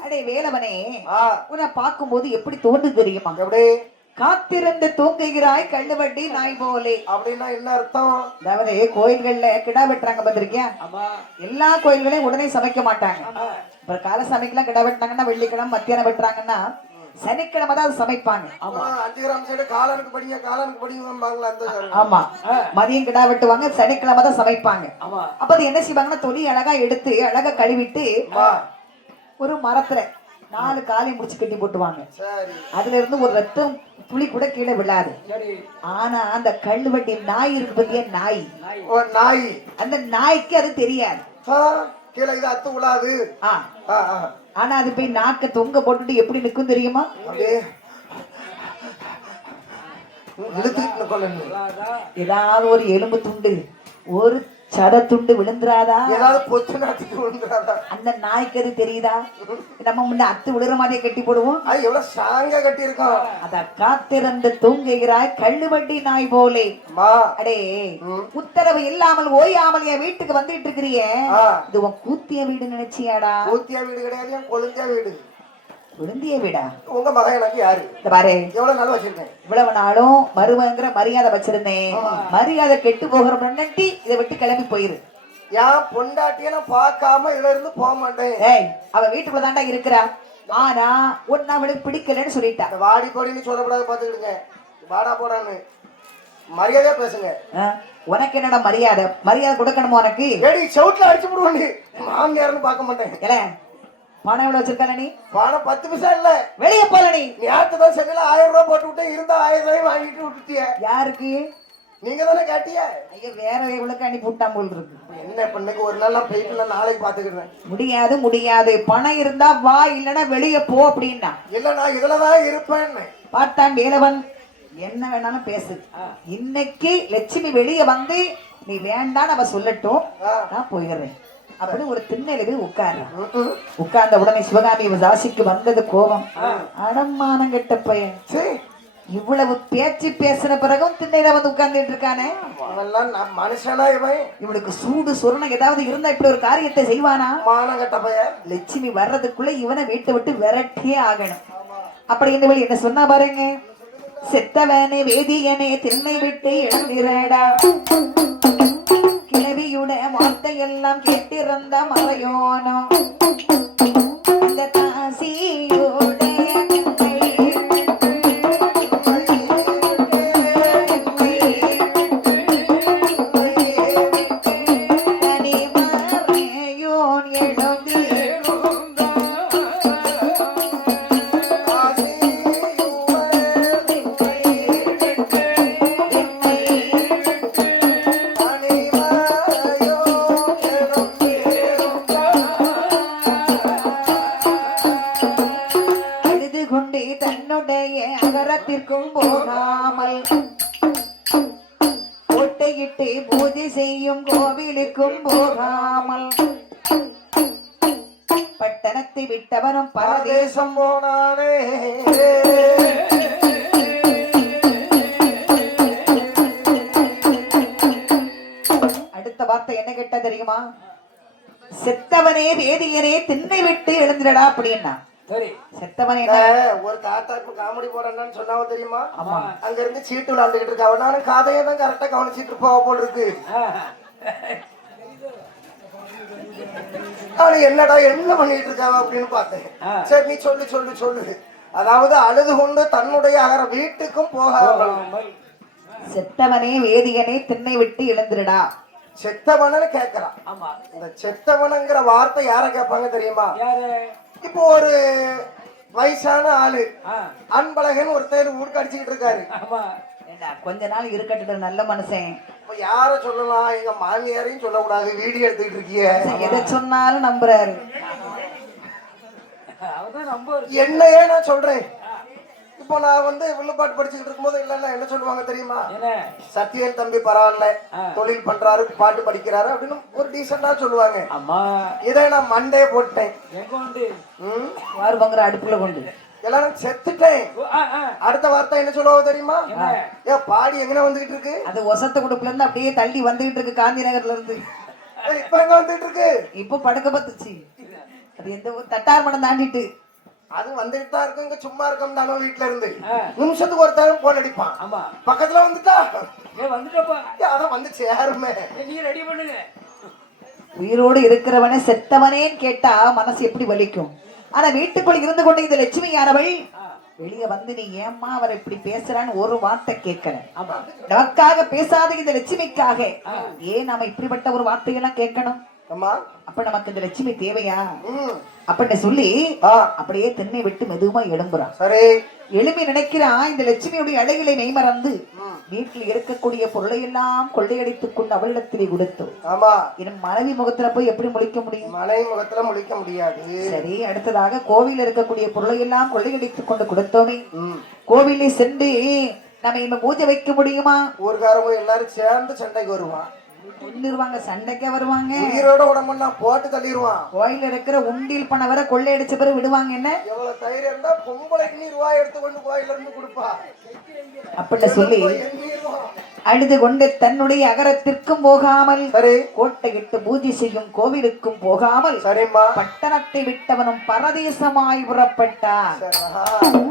அடே வேலவனே, உன்னை பார்க்கும்போது எப்படி தோன்று தெரியுமா? எப்படி காத்திருந்து தூங்குகிறாய் கள்ளுவட்டி நாய் போலே. அப்படின்னா என்ன அர்த்தம்? அதாவது கோயில்கள்ல கிடா வெட்டுறாங்க பார்த்திருக்கியா? எல்லா கோயில்களையும் உடனே சமைக்க மாட்டாங்க. அப்புறம் காலை சமைக்கலாம், கிடா வெட்டினாங்கன்னா வெள்ளிக்கிழமை மத்தியானம் வெட்டுறாங்கன்னா சனிக்கிழமை தான் அது சமைப்பாங்க. 5 கிராம் சைடு காலனுக்கு படிங்க, காலனுக்கு படிங்க அந்த. ஆமா, மதியம் கிடா வெட்டுவாங்க, சனிக்கிழமை தான் சமைப்பாங்க. அப்ப அது என்ன செய்வாங்கன்னா, தொலி அழகா எடுத்து அழகா கழுவிட்டு ஒரு மரத்துல 4 காலை முடிச்சு கட்டி போட்டுவாங்க. சரி. அதுல இருந்து ஒரு ரத்தம் துளி கூட கீழே விழாது. ஆனா அந்த கல்வெட்டி நாய் இருக்கு பத்தியா, நாய், நாய், அந்த நாய்க்கு அது தெரியாது. கீழே இது அத்து விழாது. ஆனா அது போய் நாக்க தொங்க போட்டுட்டு எப்படி நிக்கும் தெரியுமா? ஏதாவது ஒரு எலும்பு துண்டு, ஒரு சத துண்டு விழுந்துராதா? ஏதாவது பொத்து நாட்டுக்கு விழுந்துராதா? அந்த நாய்க்கு அது தெரியுதா? நம்ம முன்ன அத்து விழுற மாதிரியே கட்டி போடுவோம். அது எவ்வளவு ஸ்ட்ராங்கா கட்டி இருக்கோம். அத காத்திருந்து தூங்குகிறாய் கள்ளுவட்டி நாய் போலே. அடே, உத்தரவு இல்லாமல் ஓயாமல் என் வீட்டுக்கு வந்துட்டு இருக்கிறியே, இது உன் கூத்திய வீடு நினைச்சியாடா? கூத்திய வீடு கிடையாது, என் கொழுந்திய வீடு. கொழுந்திய வீடா? உங்க மகன் எனக்கு யாரு? இந்த பாரு, எவ்வளவு நாள் வச்சிருக்கேன்? இவ்வளவு நாளும் மருமங்கிற மரியாதை வச்சிருந்தேன். மரியாதை கெட்டு போகிற முன்னாடி இதை விட்டு கிளம்பி போயிரு. ஏன் பொண்டாட்டிய நான் பார்க்காம இதுல இருந்து போக மாட்டேன். ஏய், அவ வீட்டுக்குள்ள தாண்டா இருக்கிறா. ஆனா ஒன்னு அவளுக்கு பிடிக்கலன்னு சொல்லிட்டா. வாடி போடின்னு சொல்லக்கூடாது, பாத்துக்கிடுங்க. வாடா போடான்னு மரியாதையா பேசுங்க. உனக்கு என்னடா மரியாதை? மரியாதை கொடுக்கணுமா உனக்கு? ஏடி செவுட்ல அடிச்சு போடுவாங்க. மாமியார்னு பார்க்க மாட்டேன். ஏல, பணம் எவ்வளவு வச்சிருக்கான நீ? பணம் 10 பைசா இல்ல. வெளியே போல நீ. நேரத்துதான் செல்ல 1000 ரூபாய் போட்டு விட்டேன், இருந்தா 1000 ரூபாய் வாங்கிட்டு விட்டுட்டிய. யாருக்கு? நீங்க தானே கேட்டிய. ஐயோ, வேற எவ்வளவுக்கு அனுப்பி விட்டான் போல் இருக்கு. என்ன பண்ணக்கு ஒரு நாள் நான் போயிட்டு நாளைக்கு பாத்துக்கிறேன். முடியாது முடியாது, பணம் இருந்தா வா, இல்லன்னா வெளியே போ அப்படின்னா. இல்ல, நான் இதுலதான் இருப்பேன். பார்த்தான் வேலவன், என்ன வேணாலும் பேசு. இன்னைக்கு லட்சுமி வெளியே வந்து நீ வேண்டான்னு அவ சொல்லட்டும், நான் போயிடுறேன் அப்படி ஒரு திண்ணையில போய் உட்கார்ந்த உடனே சிவகாமி தாசிக்கு வந்தது கோபம். அடமானம் கெட்ட பையன், இவ்வளவு பேச்சு பேசின பிறகும் திண்ணையில வந்து உட்கார்ந்துட்டு இருக்கானே, மனுஷனா இவன்? இவனுக்கு சூடு சொரணம் ஏதாவது இருந்தா இப்படி ஒரு காரியத்தை செய்வானா? மானம் கெட்ட பையன். லட்சுமி வர்றதுக்குள்ள இவனை வீட்டை விட்டு விரட்டியே ஆகணும். அப்படி இந்த என்ன சொன்னா பாருங்க, செத்தவனே வேதியனே திண்ணை விட்டு எழுந்திரடா, கிழவியுட வார்த்தை எல்லாம் கேட்டிருந்த மறையோனோ, அந்த தாசியோட பூஜை செய்யும் கோவிலுக்கும் போகாமல் பட்டணத்தை விட்டவனும் பரதேசம் போனானே. அடுத்த வார்த்தை என்ன கேட்டா தெரியுமா? செத்தவனே வேதியனே திண்ணை விட்டு எழுந்துடா அப்படின்னா. செத்தவனே ஒரு தாத்தாக்கு காமெடி போறேன்னு சொன்னாவ தெரியுமா? அங்க இருந்து சீட்டு விளையாண்டுகிட்டு இருக்கா. நானும் கதையை தான் கரெக்டா கவனிச்சிட்டு இருப்பா போல் இருக்கு. அவனு என்னடா என்ன பண்ணிட்டு இருக்காவ அப்படின்னு பார்த்தேன். சரி நீ சொல்லு சொல்லு சொல்லு. அதாவது அழுது கொண்டு தன்னுடைய அகர வீட்டுக்கும் போகாமல் செத்தவனே வேதியனே திண்ணை விட்டு எழுந்துடா. செத்தவனு கேக்குறான். இந்த செத்தவனுங்கிற வார்த்தை யார கேட்பாங்க தெரியுமா? இப்போ ஒரு வயசான ஆளு அன்பழகன் ஒருத்தர் ஊருக்கு அடிச்சுக்கிட்டு இருக்காரு. கொஞ்ச நாள் இருக்கட்டும், நல்ல மனுஷன். இப்ப யார சொல்லலாம்? எங்க மாமியாரையும் சொல்லக்கூடாது, வீடியோ எடுத்துக்கிட்டு இருக்கிய. எதை சொன்னாலும் நம்புறாரு. என்னையே நான் சொல்றேன். இப்போ நான் வில்லுப்பாட்டு படிச்சுக்கிட்டு இருக்கும்போது இல்ல என்ன சொல்லுவாங்க தெரியுமா? சத்யன் தம்பி பரவாயில்ல, தொழில் பண்றாரு, பாட்டு படிக்கிறாரு அப்படின்னு ஒரு டீசெண்டா சொல்லுவாங்க. இதை நான் மண்டே போட்டேன். அடுப்புல கொண்டு எல்லாரும் செத்துட்டேன். அடுத்த வார்த்தை என்ன சொல்லுவாங்க தெரியுமா? ஏன் பாடி எங்க வந்துகிட்டு இருக்கு? அது ஒசத்த குடுப்புல இருந்து அப்படியே தள்ளி வந்துகிட்டு இருக்கு, காந்தி நகர்ல இருந்து. இப்ப எங்க வந்துட்டு இருக்கு? இப்ப படுக்க பத்துச்சு. அது எந்த தட்டார் மடம் தாண்டிட்டு அது வந்துட்டு தான் இருக்கும். இங்க சும்மா இருக்கும் தானோ வீட்டுல இருந்து நிமிஷத்துக்கு ஒருத்தர் போன் அடிப்பான். பக்கத்துல வந்துட்டா அதான் வந்து சேருமே. உயிரோடு இருக்கிறவனே செத்தவனேன்னு கேட்டா மனசு எப்படி வலிக்கும். ஆனா வீட்டுக்குள்ள இருந்து கொண்டு இந்த லட்சுமி யாரவள் வெளிய வந்து நீ ஏம்மா அவர் இப்படி பேசுறான்னு ஒரு வார்த்தை கேட்கல. நமக்காக பேசாத இந்த லட்சுமிக்காக ஏன் நாம இப்படிப்பட்ட ஒரு வார்த்தையெல்லாம் கேட்கணும்? அப்ப நமக்கு இந்த லட்சுமி தேவையா அப்படின்னு சொல்லி அப்படியே தென்னை விட்டு மெதுவா எழும்புறான். சரி, எழுப்பி நினைக்கிறான் இந்த லட்சுமியுடைய அழகிலை மெய்மறந்து வீட்டில் இருக்கக்கூடிய பொருளை எல்லாம் கொள்ளையடித்துக் கொண்டு அவளிடத்திலே கொடுத்தோம். ஆமா, இன்னும் மனைவி முகத்துல போய் எப்படி முழிக்க முடியும்? மனைவி முகத்துல முழிக்க முடியாது. சரி, அடுத்ததாக கோவில இருக்கக்கூடிய பொருளை எல்லாம் கொள்ளையடித்துக் கொண்டு கொடுத்தோமே, கோவிலை சென்று நம்ம இனிமே பூஜை வைக்க முடியுமா? ஊர்காரங்க எல்லாரும் சேர்ந்து சண்டைக்கு வருவான். கொன்னிருவாங்க, சண்டைக்கே வருவாங்க. உயிரோட உடம்புனா போட்டு தள்ளிடுவான். கோயில இருக்கிற உண்டில் பணம் வர கொள்ளையடிச்ச பிறகு விடுவாங்க. என்ன எவ்வளவு தைரியம் இருந்தா பொம்பளைக்கு நீ ரூபாய் எடுத்துக்கொண்டு கோயில இருந்து கொடுப்பா அப்படின்னு சொல்லி அழுது கொண்டு தன்னுடைய அகரத்திற்கும் போகாமல் கோட்டையிட்டு பூஜை செய்யும் கோவிலுக்கும் போகாமல் பட்டணத்தை விட்டவனும் பரதேசமாய் புறப்பட்டான்.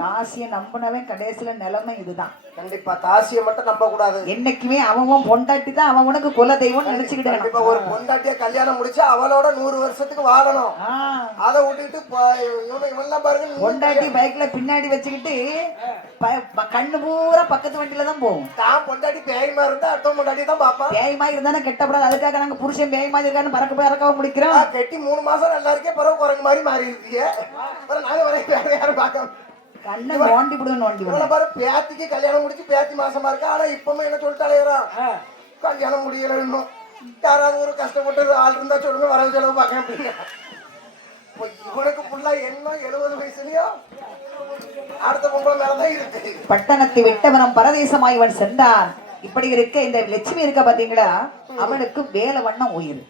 தாசிய நம்பினவன் கடைசியில நிலைமை இதுதான். கண்டிப்பா தாசியை மட்டும் நம்ப கூடாது. என்னைக்குமே அவன் பொண்டாட்டி தான் அவனுக்கு குல தெய்வம் நினைச்சுக்கிட்டு. ஒரு பொண்டாட்டிய கல்யாணம் முடிச்சு அவளோட 100 வருஷத்துக்கு வாழணும். அதை விட்டுட்டு பாருங்க, பொண்டாட்டி பைக்ல பின்னாடி வச்சுக்கிட்டு கண்ணு பூரா பக்கத்து வண்டியில தான் போகும். தான் பொண்டாட்டி பேய்மா இருந்தா அடுத்த பொண்டாட்டி தான் பாப்பா. பேய்மா இருந்தானே கெட்டப்படாது. அதுக்காக நாங்க புருஷன் பேய் மாதிரி இருக்கான்னு பறக்கவும் முடிக்கிறோம். கெட்டி 3 மாசம் நல்லா இருக்கே, பிறகு குரங்கு மாதிரி மாறி இருக்கீங்க. நாங்க வேற யாரும் பார்க்க கண்ணை நோண்டி விடுவேன். பாரு, பேத்திக்கு கல்யாணம் முடிச்சு பேத்தி மாசமா இருக்கா. ஆனா இப்பவுமே என்ன சொல்லிட்டாலே கல்யாணம் முடியல. இன்னும் யாராவது ஒரு கஷ்டப்பட்டு ஆள் இருந்தா சொல்லுங்க, வரவு செலவு பார்க்க அப்படிங்க. இவனுக்கு ஃபுல்லா என்ன 70 வயசுலயோ அடுத்த பொம்பளை மேலதான் இருக்கு. பட்டணத்தை விட்டவனம் பரதேசமாய் இவன் சென்றான். இப்படி இருக்க இந்த லட்சுமி இருக்க பாத்தீங்களா, அவனுக்கு வேலை வண்ணம் உயிர்.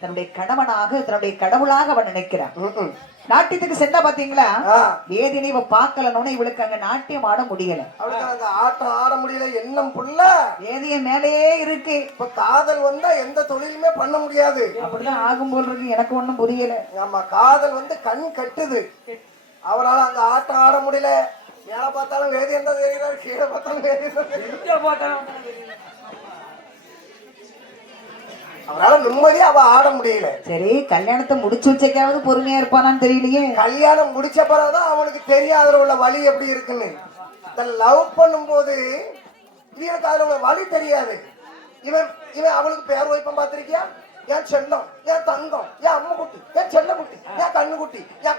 தன்னுடைய கணவனாக தன்னுடைய கடவுளாக அவன் நினைக்கிறான். நாட்டியத்துக்கு சென்றா பாத்தீங்களா, வேதினை இவ பாக்கலன்னு இவளுக்கு அங்க நாட்டியம் ஆட முடியல. ஆட்டம் ஆட முடியல. எண்ணம் புள்ள வேதிய மேலேயே இருக்கு. இப்ப காதல் வந்தா எந்த தொழிலுமே பண்ண முடியாது. அப்படிதான் ஆகும் போல் இருக்கு. எனக்கு ஒண்ணும் புரியல. ஆமா, காதல் கண் கட்டுது. அவளால அங்க ஆட்டம் ஆட முடியல. மேல பார்த்தாலும் வேதியம் தான் தெரியுறாரு, கீழே பார்த்தாலும் வேதியம் தான். அவனால நிம்மதியா அவ ஆட முடியல. சரி, கல்யாணத்தை முடிச்சு வச்சக்காவது பொறுமையா இருப்பானான்னு தெரியலையே. கல்யாணம் முடிச்ச பிறகுதான் அவனுக்கு தெரியும் அதுல உள்ள வலி எப்படி இருக்குன்னு. லவ் பண்ணும் போது இவனுக்கு அதுல உள்ள வலி தெரியாது. இவன் இவன் அவளுக்கு பேர் வைப்பம் பார்த்திருக்கியா? என் செல்லம், என் தங்கம், என் அம்மா குட்டி, என் செல்ல குட்டி, என் கண்ணு குட்டி, என்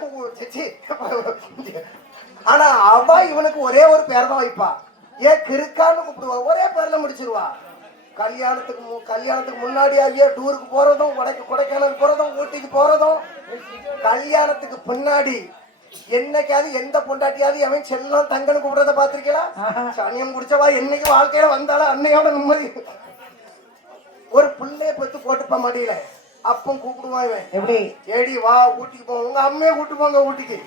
ஆனா அவ இவனுக்கு ஒரே ஒரு பேர் தான் வைப்பா. ஏன் கிறுக்கான்னு கூப்பிடுவா, ஒரே பேர்ல முடிச்சிருவா. கல்யாணத்துக்கு முன்னாடி ஐயோ டூருக்கு போறதும், கொடைக்கானல் போறதும், ஊட்டிக்கு போறதும், கல்யாணத்துக்கு பின்னாடி என்னைக்காவது எந்த பொண்டாட்டியாவது அவன் செல்லம் தங்கன்னு கூப்பிடுறத பாத்திருக்கீங்களா? சனியம் குடிச்சவா என்னைக்கு வாழ்க்கையில வந்தாலும் அன்னையோட நிம்மதி. ஒரு படுத்திருப்ப மடியில அப்பம் கூப்பிடுவான் இவன். எப்படி ஏடி வா ஊட்டிக்கு போ, உங்க அம்மையை கூட்டு போங்க ஊட்டிக்கு.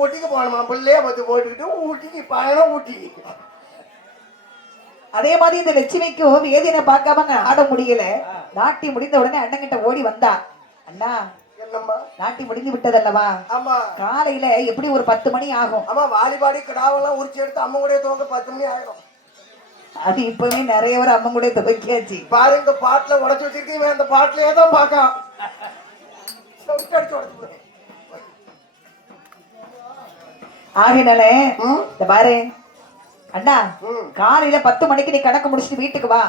ஊட்டிக்கு போனோமா பிள்ளைய பத்து போட்டுக்கிட்டு ஊட்டிக்கு பயணம் ஊட்டிக்கு. அதே மாதிரி இந்த லட்சுமிக்கும் வேதியனை பார்க்காம அங்க ஆட முடியல. நாட்டி முடிந்த உடனே அண்ணன் கிட்ட ஓடி வந்தா. அண்ணா என்னம்மா நாட்டி முடிந்து விட்டதல்லவா, ஆமா காலையில எப்படி ஒரு 10 மணி ஆகும். ஆமா வாலிபாடி கிடாவெல்லாம் உரிச்சு எடுத்து அம்மா கூட துவங்க 10 மணி ஆயிடும். அது இப்பவே நிறைய பேர் அம்மன் கூட துவைக்காச்சு. பாரு இந்த பாட்டுல உடச்சு வச்சிருக்கீங்க, அந்த பாட்டுலயே தான் பாக்கான். ஆகினாலே இந்த பாரு அண்ணா, காலையில 10 மணிக்கு நீ கணக்கு முடிச்சுட்டு வீட்டுக்கு வா.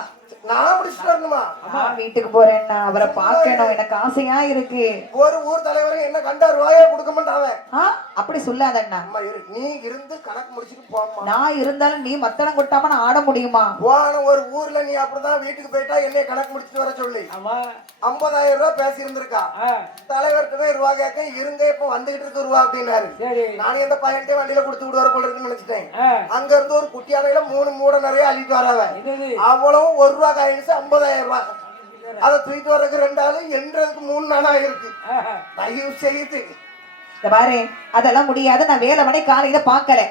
நான் முடிச்சுட்டு வரணுமா? நான் வீட்டுக்கு போறேன்னா அவரை பார்க்கணும், எனக்கு ஆசையா இருக்கு. ஒரு ஊர் தலைவரை என்ன கண்டா ரூபாயே கொடுக்க மாட்டாவே. அப்படி சொல்லாதண்ணா. நீ இருந்து கணக்கு முடிச்சுட்டு போமா. நான் இருந்தாலும் நீ மத்தளம் கொட்டாம நான் ஆட முடியுமா? போன ஒரு ஊர்ல நீ அப்படிதான் வீட்டுக்கு போயிட்டா என்னைய கணக்கு முடிச்சுட்டு வர சொல்லி 50,000 ரூபாய் பேசி இருந்திருக்கா. தலைவர்கிட்ட போய் ரூபா கேட்க இருங்க இப்ப வந்துகிட்டு இருக்கு ரூபா அப்படின்னாரு. நானே அந்த பையன்ட்டே வண்டியில கொடுத்து விடுவார போல இருக்குன்னு நினைச்சிட்டேன். அங்க இருந்து ஒரு குட்டியானையில 3 மூடை நிறைய அள்ளிட்டு வராவ. அவ்வளவு ₹1 காயின்ஸ் 50,000 ரூபாய். அதை தூக்கிட்டு வர்றதுக்கு 2 ஆளு என்றதுக்கு 3 நாளா இருக்கு. தயவு செய்து இந்த பாரு அதெல்லாம் முடியாது. நான் வேலை மணி காலையில பாக்கல,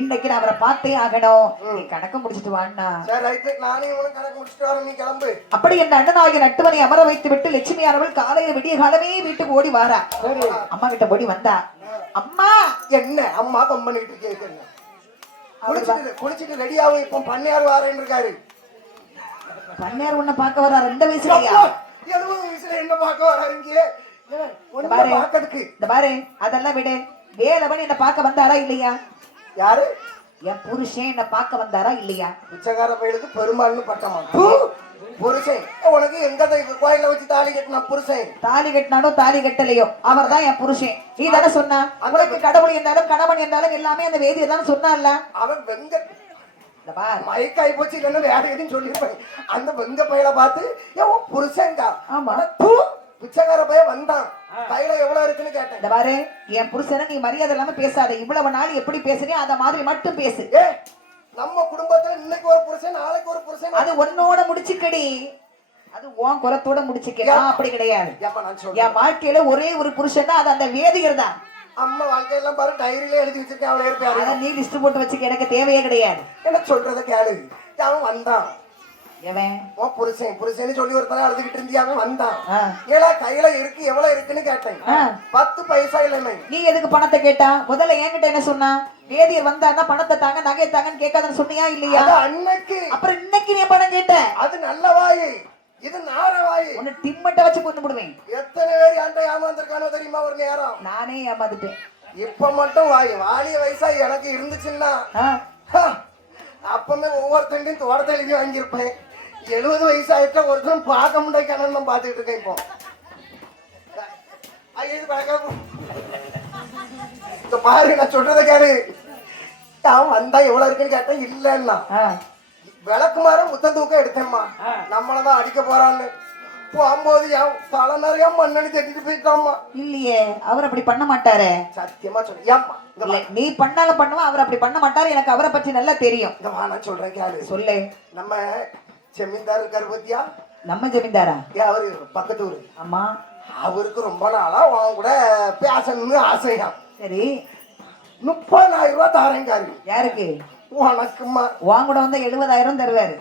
இன்னைக்கு நான் அவரை பார்த்தே ஆகணும். நீ கணக்கு முடிச்சிட்டு வாண்ணா. சரி ரைட்டு, நானே இவனும் கணக்கு முடிச்சிட்டு வரேன், நீ கிளம்பு. அப்படி என் அண்ணனாகிய நட்டுவனை அமர வைத்து விட்டு லட்சுமி ஆனவள் காலையில விடிய காலமே வீட்டுக்கு ஓடி வாரா. அம்மா கிட்ட ஓடி வந்தா. அம்மா என்ன அம்மா கம்பெனிட்டு கேட்கணும். குளிச்சுட்டு ரெடியாவும் இப்ப பண்ணையார் வாரேன்னு இருக்காரு. பண்ணையார் உன்னை பார்க்க வரா 2 வயசுலயா? 70 வயசுல என்ன பார்க்க வராருங்க? இந்த பாரு அதெல்லாம் விடு. வேலவன் என்ன பார்க்க வந்தாரா இல்லையா? யாரு? என் புருஷன் என்ன பார்க்க வந்தாரா இல்லையா? பிச்சைக்கார பையலுக்கு பெருமாள்னு பட்டமா? புருஷன் உனக்கு எங்க கோயில வச்சு தாலி கட்டினா புருஷன்? தாலி கட்டினானோ தாலி கட்டலையோ அவர் தான் என் புருஷன். நீ தானே சொன்னா உனக்கு கடவுள் இருந்தாலும் கணவன் இருந்தாலும் எல்லாமே அந்த வேதியை தான் சொன்னான்ல. அவன் வெங்க மயக்காய் போச்சு இல்லைன்னு வேற எதுவும் சொல்லிருப்பேன். அந்த வெங்க பையல பார்த்து என் புருஷன்டா. ஆமா பிச்சைக்கார பையன் வந்தான், கையில எவ்வளவு இருக்குன்னு கேட்டேன். இந்த பாரு என் புருஷனை நீ மரியாதை இல்லாம பேசாத. இவ்வளவு நாள் எப்படி பேசுறியோ அத மாதிரி மட்டும் பேசு. நம்ம குடும்பத்துல இன்னைக்கு ஒரு புருஷன் நாளைக்கு ஒரு புருஷன், அது உன்னோட முடிச்சுக்கடி. அது உன் குலத்தோட முடிச்சுக்க. அப்படி கிடையாது. என் வாழ்க்கையில ஒரே ஒரு புருஷன் தான், அது அந்த வேதியர் தான். அம்மா வாழ்க்கையெல்லாம் பாரு டைரியில எழுதி வச்சிருக்கேன். அவளை இருப்பாரு, நீ லிஸ்ட் போட்டு வச்சுக்க, எனக்கு தேவையே கிடையாது. என்ன சொல்றத கேளு. அவன் வந்தான், புருஷன் புருஷன் சொல்லி ஒருத்தர அழுதுகிட்டு இருந்தியா? அவன் வந்தான். ஏழா கையில இருக்கு எவ்வளவு இருக்குன்னு கேட்டேன். 10 பைசா இல்லைன்னு. நீ எதுக்கு பணத்தை கேட்டா? முதல்ல என்கிட்ட என்ன சொன்னா? வேதியர் வந்தாருன்னா பணத்தை தாங்க நகையை தாங்கன்னு கேட்காதன்னு சொன்னியா இல்லையா? அன்னைக்கு. அப்புறம் இன்னைக்கு நீ பணம் கேட்ட. அது நல்ல வாய், இது நார வாய். உன்னை திம்மட்ட வச்சு கொண்டு விடுவேன். எத்தனை பேர் என்கிட்ட ஏமாந்துருக்கானோ தெரியுமா? ஒரு நேரம் நானே ஏமாந்துட்டேன். இப்ப மட்டும் வாலிய வயசா எனக்கு இருந்துச்சுன்னா அப்பமே ஒவ்வொருத்தையும் தோட்டத்தை எழுதி வாங்கியிருப்பேன். 70 வயசு ஆயிட்டா ஒருத்தரும் பார்க்க முடியாது பார்த்துட்டு இருக்கேன். இப்போ பாரு நான் சொல்றத கேளு. அவன் வந்தா எவ்வளவு இருக்குன்னு கேட்டேன். இல்லன்னா விளக்குமாற முத்த தூக்கம் எடுத்தேம்மா. நம்மளதான் அடிக்க போறான்னு போகும்போது என் தலை நிறைய மண்ணடி தட்டிட்டு போயிட்டாம்மா. இல்லையே, அவர் அப்படி பண்ண மாட்டாரு. சத்தியமா சொல்ல, நீ பண்ணாலும் பண்ணுவா, அவர் அப்படி பண்ண மாட்டாரு. எனக்கு அவரை பற்றி நல்லா தெரியும். நான் சொல்றேன் கேளு. சொல்லு. நம்ம ஜமீன்தார் இருக்காரு பத்தியா? நம்ம ஜமீன்தாரா? அவரு பக்கத்து ஊரு. ஆமா. அவருக்கு ரொம்ப நாளா அவன் கூட பேசணும்னு ஆசையா. சரி, 30,000 ரூபாய் தாரேங்காரு. யாருக்கு? உனக்குமா? வாங்க கூட வந்தா 70,000 தருவாரு.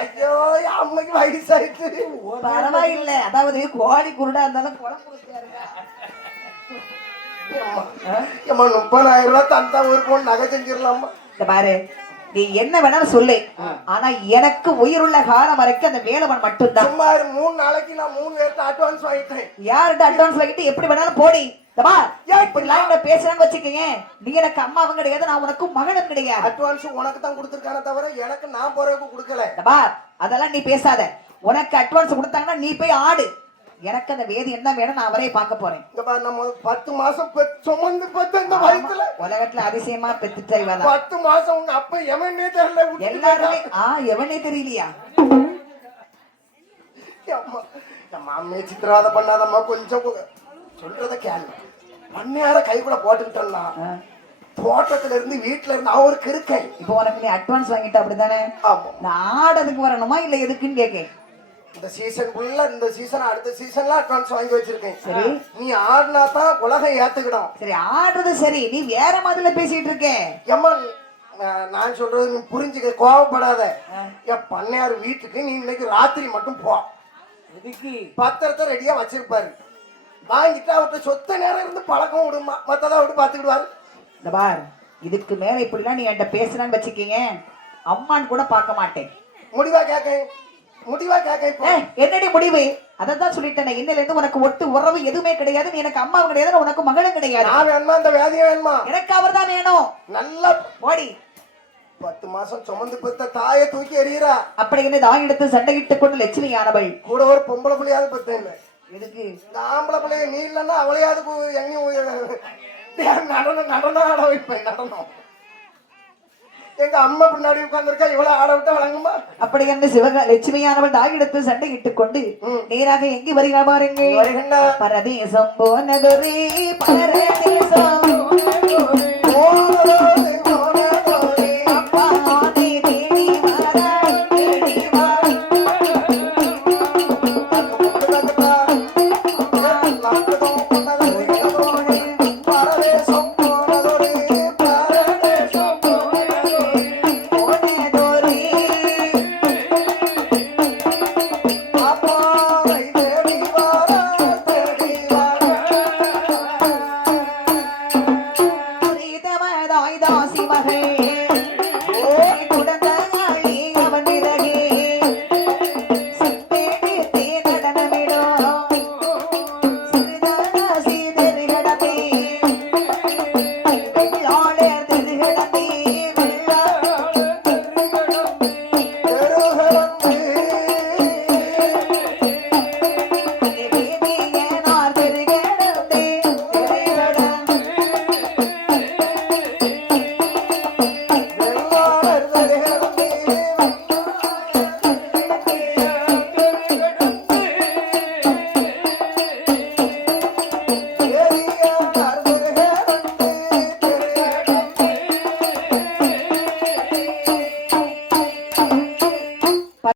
ஐயோ அம்மைக்கு வயசாயிட்டு. பரவாயில்ல, அதாவது கோழி குருடா இருந்தாலும் குழம்பு 30,000 ரூபாய் தந்தா ஒரு நகை செஞ்சிடலாமா? இந்த பாரு, நீ என்ன வேணாலும் சொல்லு, ஆனா எனக்கு உயிருள்ள காலம் வரைக்கும் அந்த வேலவன் மட்டும்தான். சுமார் 3 நாளைக்கு நான் 3 பேர்ட்ட அட்வான்ஸ் வாங்கிட்டேன். யார்கிட்ட அட்வான்ஸ் வாங்கிட்டு எப்படி வேணாலும் போடி. பேசுறான்னு வச்சுக்கீங்க, நீ எனக்கு அம்மாவும் கிடையாது, நான் உனக்கு மகனும் கிடையாது. அட்வான்ஸ் உனக்கு தான் கொடுத்துருக்கானே தவிர எனக்கு நான் போறதுக்கு கொடுக்கல. அதெல்லாம் நீ பேசாத. உனக்கு அட்வான்ஸ் கொடுத்தாங்கன்னா நீ போய் ஆடு. எனக்கு அந்த வேதி என்ன வேணும், நான் அவரே பார்க்க போறேன். நம்ம 10 மாசம் சுமந்து பெத்த இந்த வயசுல உலகத்துல அதிசயமா பெத்துட்டா. 10 மாசம் உங்க அப்ப எவனே தெரியல. எல்லாருமே எவனே தெரியலையா? நம்ம அம்மையை சித்திரவாத பண்ணாதம்மா. கொஞ்சம் சொல்றத கேளு. பண்ணையார கை கூட போட்டுக்கிட்டோம்னா தோட்டத்துல இருந்து வீட்டுல இருந்து அவருக்கு இருக்கேன். இப்போ உனக்கு நீ அட்வான்ஸ் வாங்கிட்ட அப்படித்தானே? நான் ஆடதுக்கு வரணுமா இல்ல எதுக்குன்னு கேட்கேன். இந்த சீசன் ஃபுல்லா இந்த சீசன் அடுத்த சீசன்ல அட்வான்ஸ் வாங்கி வச்சிருக்கேன். சரி. நீ ஆடினா தான் உலகம் ஏத்துக்கிடும். சரி ஆடுறது சரி, நீ வேற மாதிரில பேசிட்டு இருக்க. ஏம்மா நான் சொல்றது நீ புரிஞ்சுக்க, கோவப்படாத. என் பண்ணையார் வீட்டுக்கு நீ இன்னைக்கு ராத்திரி மட்டும் போ. பத்திரத்தை ரெடியா வச்சிருப்பாரு, வாங்கிட்டு அவர்கிட்ட சொத்த நேரம் இருந்து பழக்கம் விடுமா, மத்ததான் விட்டு பாத்துக்கிடுவாரு. இந்த பார், இதுக்கு மேல இப்படிலாம் நீ என்கிட்ட பேசுனான்னு வச்சுக்கீங்க, அம்மான்னு கூட பார்க்க மாட்டேன். முடிவா கேட்க இப்போ. என்னடி முடிவு? அதான் சொல்லிட்டேன், இன்னையில இருந்து உனக்கு ஒட்டு உறவு எதுவுமே கிடையாது. நீ எனக்கு அம்மாவும் கிடையாது, உனக்கு மகளும் கிடையாது. நான் வேணுமா அந்த வேதியம் வேணுமா? எனக்கு அவர் தான் வேணும். நல்லா ஓடி 10 மாசம் சுமந்து பெத்த தாயை தூக்கி எறிகிறா. அப்படி என்ன தாய் எடுத்து சண்டையிட்டுக் கொண்டு லட்சுமி ஆனவள் கூட ஒரு பொம்பளை பிள்ளையாவது பெத்தேன். எதுக்கு? இந்த ஆம்பளை பிள்ளைய நீ இல்லைன்னா அவளையாவது எங்கேயும் நடனம் ஆட வைப்பேன். நடனம் எங்க அம்மா பின்னாடி உட்கார்ந்துருக்கா, இவ்வளவு ஆட விட்டு வழங்குமா? அப்படி என்று லட்சுமியானவள் தாய் எடுத்து சண்டையிட்டுக் கொண்டு நேராக எங்கே வருகிறா பாருங்க. வருகின்ற பரதேசம் போனதொரே பரதேசம்